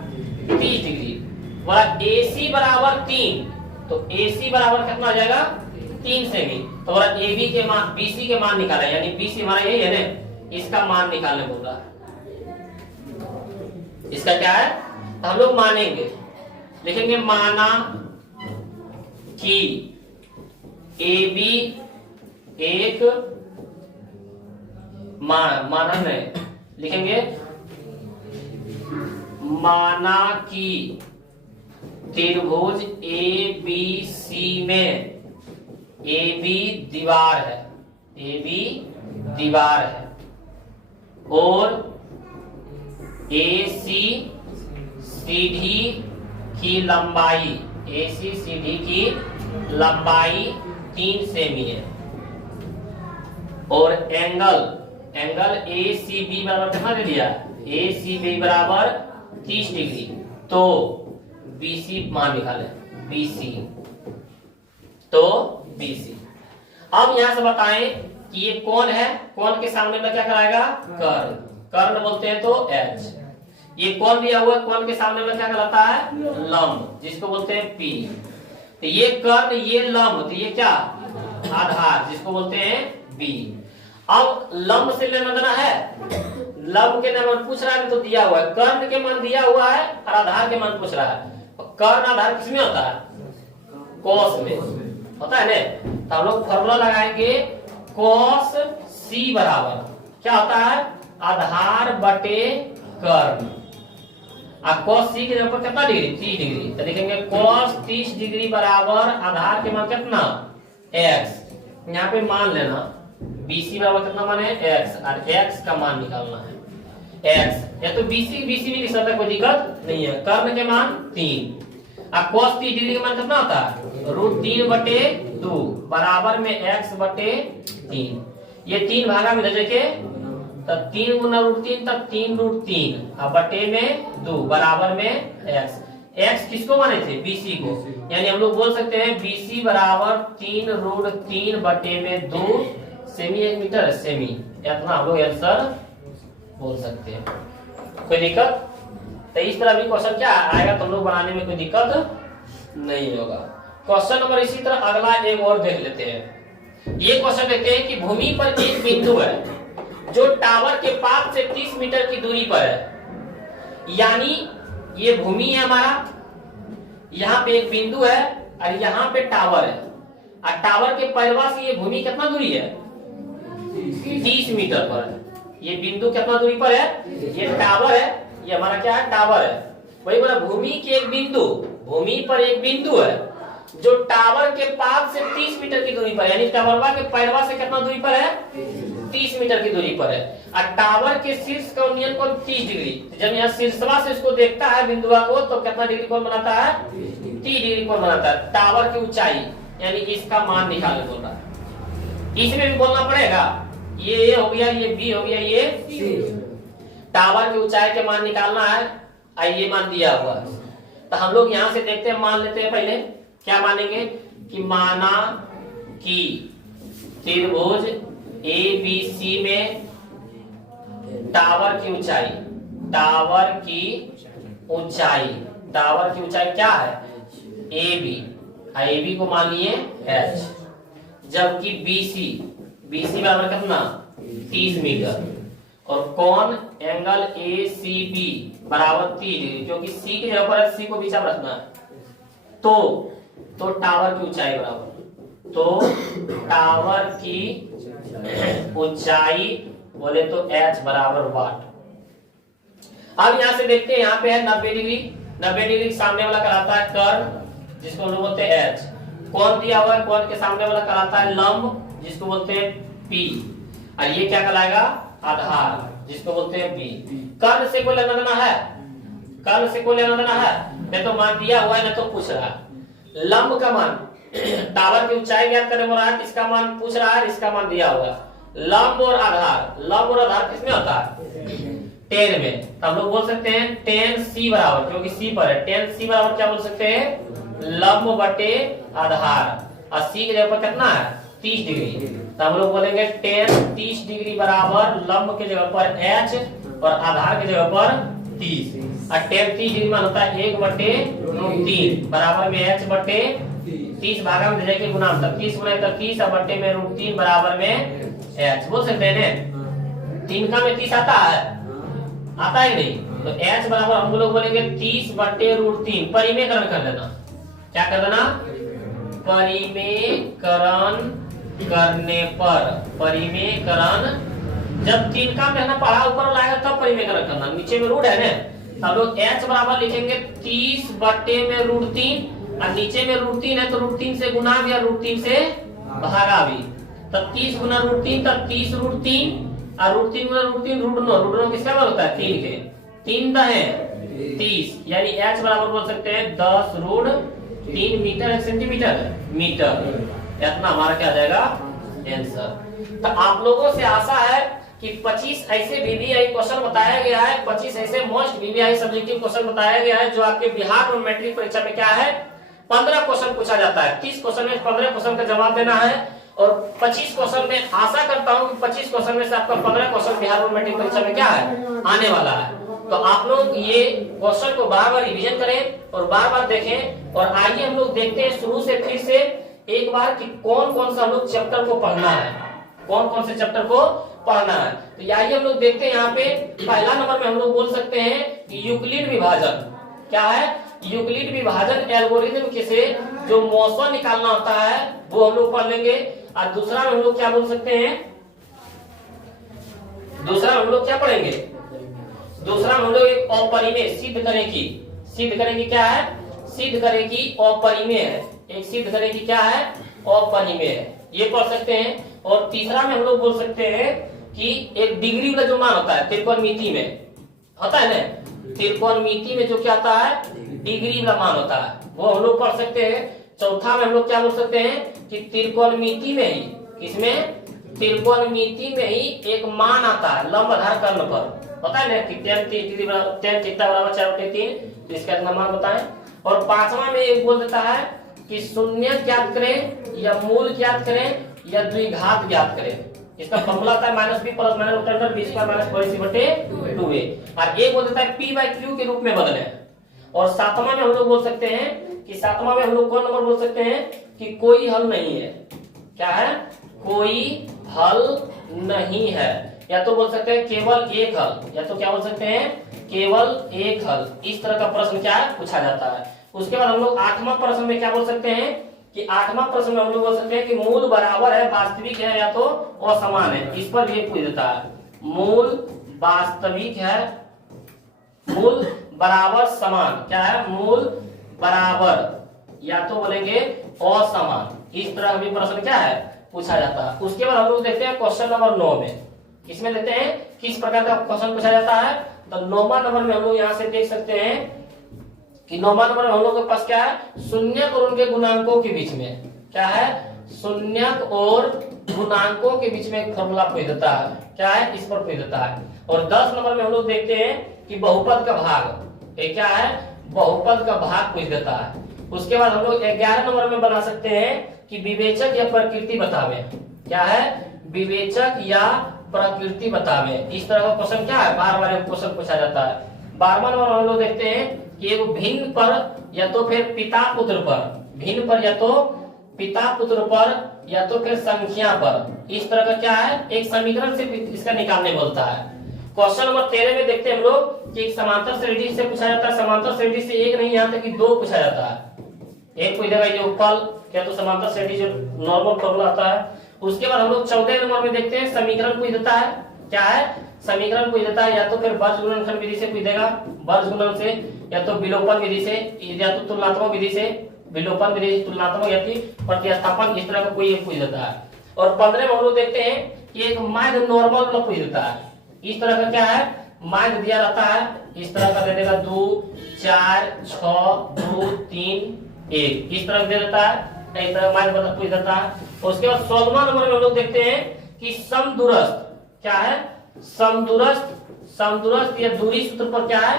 30 डिग्री। बोला AC बराबर 3, तो AC बराबर कितना हो जाएगा 3 सेमी, तो बोला AB के मान BC के मान निकाला, यानी BC हमारा यही है ना, इसका मान निकालने बोल रहा है। इसका क्या है, तो हम लोग मानेंगे, लिखेंगे माना कि AB एक माना नहीं, लिखेंगे माना कि त्रिभुज ABC में AB दीवार है, AB दीवार है और AC सीढ़ी की लंबाई, AC सीढ़ी की लंबाई 3 सेमी है और एंगल ACB बराबर कितना दे दिया, ACB बराबर 30 डिग्री। तो BC मान निकाले, BC, तो BC। अब यहां से बताएं कि ये कौन है, कौन के सामने में क्या कराएगा, कर्ण, कर्ण बोलते हैं तो H। ये कौन दिया हुआ है, कौन के सामने में क्या कहलाता है, लंब, जिसको बोलते हैं P। तो ये कर्ण, ये लंब, तो ये क्या, आधार, जिसको बोलते हैं B। अब लंब से लेना देना है, लंब के मान पूछ रहा है तो दिया हुआ है, कर्ण के मान दिया हुआ है और आधार के मान पूछ रहा है। कर्ण आधार किसमें होता है, कॉस में होता है ना। तो हम लोग फॉर्मूला लगाएंगे कॉस C बराबर क्या होता है, आधार बटे कर्ण। अब कॉस C के ऊपर कितना डिग्री, 30 डिग्री, तो लिखेंगे कॉस 30 डिग्री बराबर आधार के मान कितना, x। यहाँ पे मान लेना BC बराबर कितना मान है, x, और x का मान निकालना है x, या तो BC भी लिख सकते हैं, कोई दिक्कत नहीं है। कर्ण के मान 3, अब cos 30 डिग्री का मान कितना होता है, √3 बटे 2 बराबर में x बटे 3। ये 3 भागा में देखिए, तब 3 गुना √3 तब 3√3, अब बटे में 2 बराबर में x। x किसको माने थे, BC को, यानी हम लोग बोल सकते हैं BC बराबर 3√3 बटे में 2 सेमी, 1 मीटर सेमी, इतना हम लोग आंसर बोल सकते हैं। कोई दिक्कत, तो इस तरह भी क्वेश्चन क्या आएगा तो हम लोग बनाने में कोई दिक्कत नहीं होगा। क्वेश्चन नंबर इसी तरह अगला एक और देख लेते हैं। ये क्वेश्चन कहते हैं कि भूमि पर एक बिंदु है जो टावर के पास से 30 मीटर की दूरी पर है, यानी ये भूमि है हमारा, यहाँ पे एक बिंदु है और यहाँ पे टावर है, और टावर के पैरवा से ये भूमि कितना दूरी है, 30 मीटर पर है। ये बिंदु कितना दूरी पर है, ये टावर है, ये हमारा क्या है, टावर है। वही बोला भूमि के एक बिंदु, भूमि पर एक बिंदु है जो टावर के पास से 30 मीटर की दूरी पर, यानी टावरवा के पैरवा से कितना दूरी पर है, 30 मीटर की दूरी पर है। और टावर के शीर्ष का उन्नयन कोण 30 डिग्री। जब यहाँ शीर्षवा से इसको देखता है बिंदुआ को, तो कितना डिग्री कोण बनाता है, 30 डिग्री कोण बनाता है। टावर की ऊंचाई यानी इसका मान निकालने बोल रहा है, इसमें भी बोलना पड़ेगा, ये A हो गया, ये B हो गया, ये C। टावर की ऊंचाई के मान निकालना है, ये मान दिया हुआ है। तो हम लोग यहाँ से देखते हैं, मान लेते हैं, पहले क्या मानेंगे कि माना कि त्रिभुज ABC में टावर की ऊंचाई, टावर की ऊंचाई क्या है, AB, AB को मान लिए H, जबकि BC बराबर कितना, 30 मीटर, और कौन एंगल ACB बराबर 30 डिग्री, क्योंकि C की जगह पर C को बीच में रखना है। तो टावर की ऊंचाई बराबर, तो टावर की ऊंचाई बोले तो H बराबर वाट। अब यहां से देखते हैं, यहाँ पे है 90 डिग्री, 90 डिग्री के सामने वाला कहलाता है कर्ण, जिसको हम लोग बोलते हैं H। कौन दिया हुआ है, कौन के सामने वाला कहलाता है लंब, जिसको बोलते हैं P, और ये क्या कहलाएगा, आधार, जिसको बोलते हैं B। कर्ण से कोई लेना देना है, कर्ण से कोई लेना देना है, नहीं तो मान दिया हुआ है, नहीं तो पूछ रहा है। लंब का मान, टावर की ऊंचाई ज्ञात करने बोल रहा है, इसका मान पूछ रहा है, इसका मान दिया हुआ है। लंब और आधार किसमें होता है, tan में। तो हम लोग बोल सकते हैं tan C बराबर, क्योंकि C पर है, tan C बराबर क्या बोल सकते हैं, लंब बटे आधार, और C की जगह पर कितना है, 30 डिग्री। तो हम लोग बोलेंगे tan 30 डिग्री बराबर लंब की जगह पर H और आधार की जगह पर 30, और tan 30 डिग्री मान होता है 1/√3 बराबर में H बटे 30 भागा में दे जाएंगे गुना, 30 गुना 30 और बटे में √3 बराबर में H। बोल सकते हैं 3 का में 30 आता है, आता है नहीं, तो h बराबर हम लोग बोलेंगे 30/√3। परिमेयकरण कर देना, क्या कर देना, परिमेयकरण करने पर, परिमेयकरण जब 3 का हमने पढ़ा ऊपर लाएगा तब परिमेयकरण करना, नीचे में रूट है ना, हम लोग h बराबर लिखेंगे 30/√3 और नीचे में √3 है तो √3 से गुना भी और √3 से भागा भी, तब 30 गुना √3 तब 30√3 और √3 गुना √3 √9 किसका बराबर होता है 3 के, 3 है 30, यानी h बराबर बोल सकते हैं 10√3 मीटर 1 सेंटीमीटर मीटर। इतना हमारा क्या आ जाएगा आंसर। तो आप लोगों से आशा है कि 25 ऐसे वीवीआई क्वेश्चन बताया गया है, 25 ऐसे मोस्ट वीवीआई सब्जेक्टिव क्वेश्चन बताया गया है जो आपके बिहार में मैट्रिक परीक्षा में क्या है 15 क्वेश्चन पूछा जाता है। 30 क्वेश्चन में 15 क्वेश्चन का जवाब देना है और 25 क्वेश्चन में आशा करता हूं कि 25 क्वेश्चन में से आपका 15 क्वेश्चन बिहार में मैट्रिक परीक्षा में क्या है आने वाला है। तो आप लोग ये क्वेश्चन को बार बार रिवीजन करें और बार बार देखें। और आइए हम लोग देखते हैं शुरू से फिर से एक बार कि कौन कौन सा हम लोग चैप्टर को पढ़ना है, कौन कौन से चैप्टर को पढ़ना है। तो आइए हम लोग देखते हैं, यहाँ पे पहला नंबर में हम लोग बोल सकते हैं कि यूक्लिड विभाजन। क्या है यूक्लिड विभाजन एल्गोरिथम के से जो मौसम निकालना होता है वो हम लोग पढ़ लेंगे। और दूसरा में हम लोग क्या बोल सकते हैं, दूसरा हम लोग क्या पढ़ेंगे, दूसरा हम लोग एक अपरिमेय सिद्ध करें कि क्या है, सिद्ध करें कि अपरिमेय है, एक सिद्ध करें कि क्या है अपरिमेय है, ये पढ़ सकते हैं। और तीसरा में हम लोग बोल सकते हैं कि एक डिग्री का जो मान होता है त्रिकोणमिति में होता है ना, त्रिकोणमिति में जो क्या आता है डिग्री का मान होता है वो हम लोग पढ़ सकते हैं। चौथा में हम लोग क्या बोल सकते हैं कि त्रिकोणमिति में ही, किसमें, त्रिकोणमिति में ही एक मान आता है लंब आधार कर्ण पर, पता है ना कि tan थीटा बराबर 4/3, तो इसका इतना मान बताएं। और पांचवा में एक बोल देता है कि शून्य ज्ञात करें या मूल ज्ञात करें या द्विघात ज्ञात करें। इसका फॉर्मूला होता है -b + -b² - 2a। और ये बोल देता है p/q के रूप में बदले। और सातवां में हम लोग बोल सकते हैं कि सातवां में हम लोग कौन नंबर बोल सकते हैं कि कोई हल नहीं है। क्या है, कोई हल नहीं है, या तो बोल सकते हैं केवल एक हल, या तो क्या बोल सकते हैं केवल एक हल। इस तरह का प्रश्न क्या है पूछा जाता है। उसके बाद हम लोग 8वां प्रश्न में क्या बोल सकते हैं कि 8वां प्रश्न में हम लोग बोल सकते हैं कि मूल बराबर है, वास्तविक है या तो असमान है। इस पर भी पूछ देता है मूल वास्तविक है, मूल बराबर समान, क्या है मूल बराबर या तो बोलेंगे असमान। इस तरह भी प्रश्न क्या है पूछा जाता है। उसके बाद हम लोग देखते हैं क्वेश्चन नंबर 9 में, इसमें देखते हैं किस प्रकार का क्वेश्चन पूछा जाता है। तो 9वां नंबर में हम लोग यहाँ से देख सकते हैं कि 9वां नंबर में हम लोग के पास क्या है, शून्यक और उनके गुणांकों के बीच में, क्या है शून्यक और गुणांकों के बीच में एक फॉर्मूला पूछ देता है, क्या है इस पर पूछ देता है। और 10 नंबर में हम लोग देखते हैं कि बहुपद का भाग, ये क्या है बहुपद का भाग पूछ देता है। उसके बाद हम लोग 11 नंबर में बना सकते हैं कि विवेचक या प्रकृति बतावे, क्या है विवेचक या प्रकृति बतावे। इस तरह का क्वेश्चन क्या है बार बार क्वेश्चन पूछा जाता है। 12वां नंबर हम लोग देखते हैं कि एक भिन्न पर या तो फिर पिता पुत्र पर, भिन्न पर या तो पिता पुत्र पर या तो फिर संख्या पर, इस तरह का क्या है एक समीकरण से इसका निकालने बोलता है। क्वेश्चन नंबर 13 में देखते हैं हम लोग कि एक समांतर श्रेणी से पूछा जाता है, समांतर श्रेणी से एक नहीं यहाँ तक कि 2 पूछा जाता है। एक पूछ देगा योगफल, क्या तो समांतर श्रेणी जो नॉर्मल फॉर्मूला आता है। उसके बाद हम लोग 14 नंबर में देखते हैं समीकरण पूछ देता है, क्या है समीकरण पूछ देता है, या तो फिर वर्ग गुणनखंड विधि से पूछ देगा, वर्ग गुणन से, या तो विलोपन विधि से, या तो तुलनात्मक विधि से, विलोपन विधि तुलनात्मक या प्रतिस्थापन, इस तरह का कोई एक पूछ देता है। और 15 में हम लोग देखते हैं कि एक माध्य नॉर्मल पूछ देता है। इस तरह का क्या है माध्य दिया रहता है, इस तरह का दे देगा 2 4 6 2 3 1, इस तरह दे देता है, इस तरह माध्य बता पूछ देता है। उसके बाद 16वां नंबर में हम लोग देखते हैं कि समदूरस्थ, क्या है समदूरस्थ, समदूरस्थ या दूरी सूत्र पर क्या है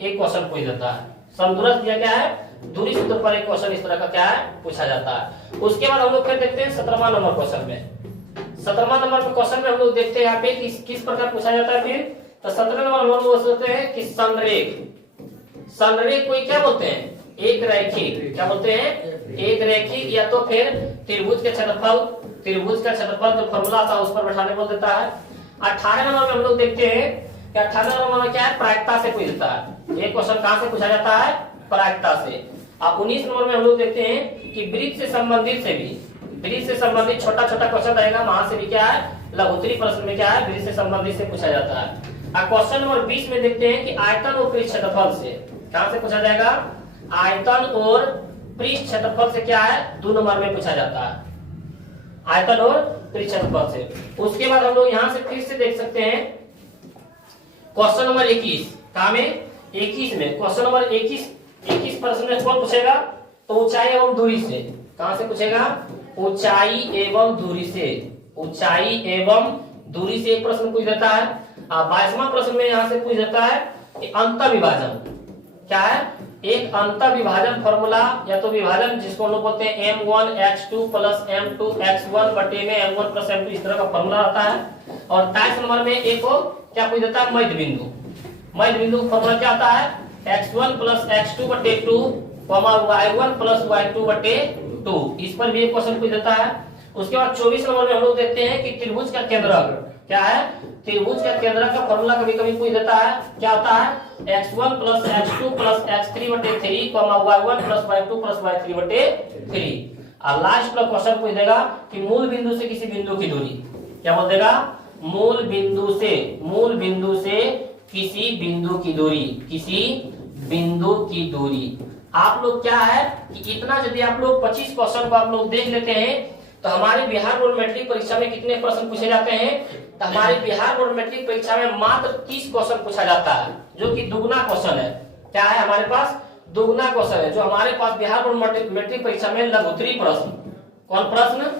एक क्वेश्चन पूछ देता है। समदूरस्थ या क्या है दूरी सूत्र पर एक क्वेश्चन इस तरह का क्या है पूछा जाता है। उसके बाद हम लोग फिर देखते हैं 17वां नंबर क्वेश्चन में, 17वां नंबर के क्वेश्चन में हम लोग देखते हैं यहाँ पे किस प्रकार पूछा जाता है। फिर तो 17 नंबर हम लोग सोचते हैं कि संरेख, संरेख कोई क्या बोलते हैं एक रैखिक, क्या बोलते हैं एक रैखिक, या तो फिर त्रिभुज के क्षेत्रफल, त्रिभुज का क्षेत्रफल जो फॉर्मूला था उस पर बैठाने बोल देता है। 18 नंबर में हम लोग देखते हैं कि 98 नंबर में क्या है, प्रायिकता से पूछ देता है। ये क्वेश्चन कहां से पूछा जाता है, प्रायिकता से। अब 19 नंबर में हम लोग देखते हैं कि वृत्त से संबंधित से भी, वृत्त से संबंधित छोटा छोटा क्वेश्चन रहेगा, वहां से भी क्या है, लघुत्तरी प्रश्न में क्या है, वृत्त से संबंधित से पूछा जाता है। अब क्वेश्चन नंबर 20 में देखते हैं कि आयतन और पृष्ठ क्षेत्रफल से कहां से पूछा जाएगा, आयतन और पृष्ठ क्षेत्रफल से क्या है, 2 नंबर में पूछा जाता है, आयतन और पृष्ठ क्षेत्रफल से। उसके बाद हम लोग यहां से फिर से देख सकते हैं क्वेश्चन नंबर 21, कहां में, 21 में, क्वेश्चन नंबर 21 प्रश्न में कौन पूछेगा, तो ऊंचाई एवं दूरी से, कहां से पूछेगा, ऊंचाई एवं दूरी से, ऊंचाई एवं दूरी से एक प्रश्न पूछ देता है। 22वां प्रश्न में यहां से पूछ देता है कि अंतर विभाजन क्या है, एक अंतर विभाजन फॉर्मूला या तो विभाजन जिसको हम लोग बोलते हैं m1x2 + m2x1 बटे में m1 + m2, इस तरह का फॉर्मूला आता है। और 23 नंबर में एक को क्या पूछ देता है, मध्य बिंदु, मध्य बिंदु का फॉर्मूला क्या आता है, x1 + x2 बटे 2, y1 + y2 बटे 2, इस पर भी एक क्वेश्चन पूछ देता है। उसके बाद 24 नंबर में हम लोग देखते हैं कि त्रिभुज का केंद्रक क्या है, त्रिभुज का केंद्रक का फॉर्मूला कभी कभी पूछ देता है, क्या होता है, x1 + x2 + x3 बटे 3, y1 + y2 + y3 बटे 3। और लास्ट का क्वेश्चन पूछ देगा कि मूल बिंदु से किसी बिंदु की दूरी, क्या बोल देगा, मूल बिंदु से किसी बिंदु की दूरी, किसी बिंदु की दूरी। आप लोग क्या है कि इतना यदि आप लोग 25 क्वेश्चन को आप लोग देख लेते हैं तो हमारे बिहार बोर्ड मैट्रिक परीक्षा में कितने प्रश्न पूछे जाते हैं, तो हमारे बिहार बोर्ड मैट्रिक परीक्षा में मात्र 30 क्वेश्चन पूछा जाता है, जो कि दुगना क्वेश्चन है। क्या है हमारे पास, दुगना क्वेश्चन है, जो हमारे पास बिहार बोर्ड मैट्रिक परीक्षा में लघुत्तरी प्रश्न, कौन प्रश्न,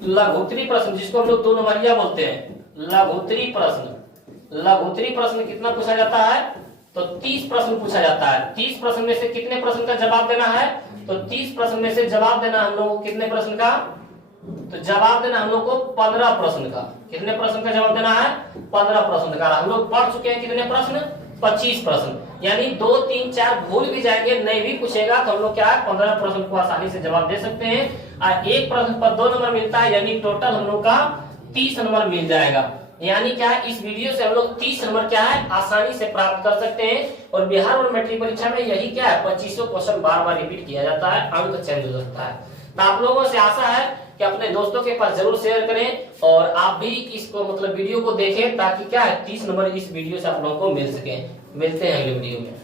लघुत्तरी प्रश्न, जिसको हम लोग 2 नंबरिया बोलते हैं, लघुत्तरी प्रश्न। लघुत्तरी प्रश्न कितना पूछा जाता है, तो 30 प्रश्न पूछा जाता है। 30 प्रश्न में से कितने प्रश्न का जवाब देना है, तो 30 प्रश्न में से जवाब देना हम लोग को कितने प्रश्न का, तो जवाब देना हम लोग को 15 प्रश्न का। कितने प्रश्न का जवाब देना है, 15 प्रश्न का। हम लोग पढ़ चुके हैं कितने प्रश्न, 25 प्रश्न, यानी 2, 3, 4 भूल भी जाएंगे, नहीं भी पूछेगा तो हम लोग क्या है 15 प्रश्न को आसानी से जवाब दे सकते हैं। और एक प्रश्न पर 2 नंबर मिलता है, यानी टोटल हम लोग का 30 नंबर मिल जाएगा। यानी क्या है, इस वीडियो से हम लोग 30 नंबर क्या है आसानी से प्राप्त कर सकते हैं। और बिहार बोर्ड मैट्रिक परीक्षा में यही क्या है, 2500 क्वेश्चन बार बार रिपीट किया जाता है, अंक चेंज हो सकता है। तो आप लोगों से आशा है कि अपने दोस्तों के पास जरूर शेयर करें और आप भी इसको मतलब वीडियो को देखें, ताकि क्या है 30 नंबर इस वीडियो से आप लोगों को मिल सके। मिलते हैं अगले वीडियो में।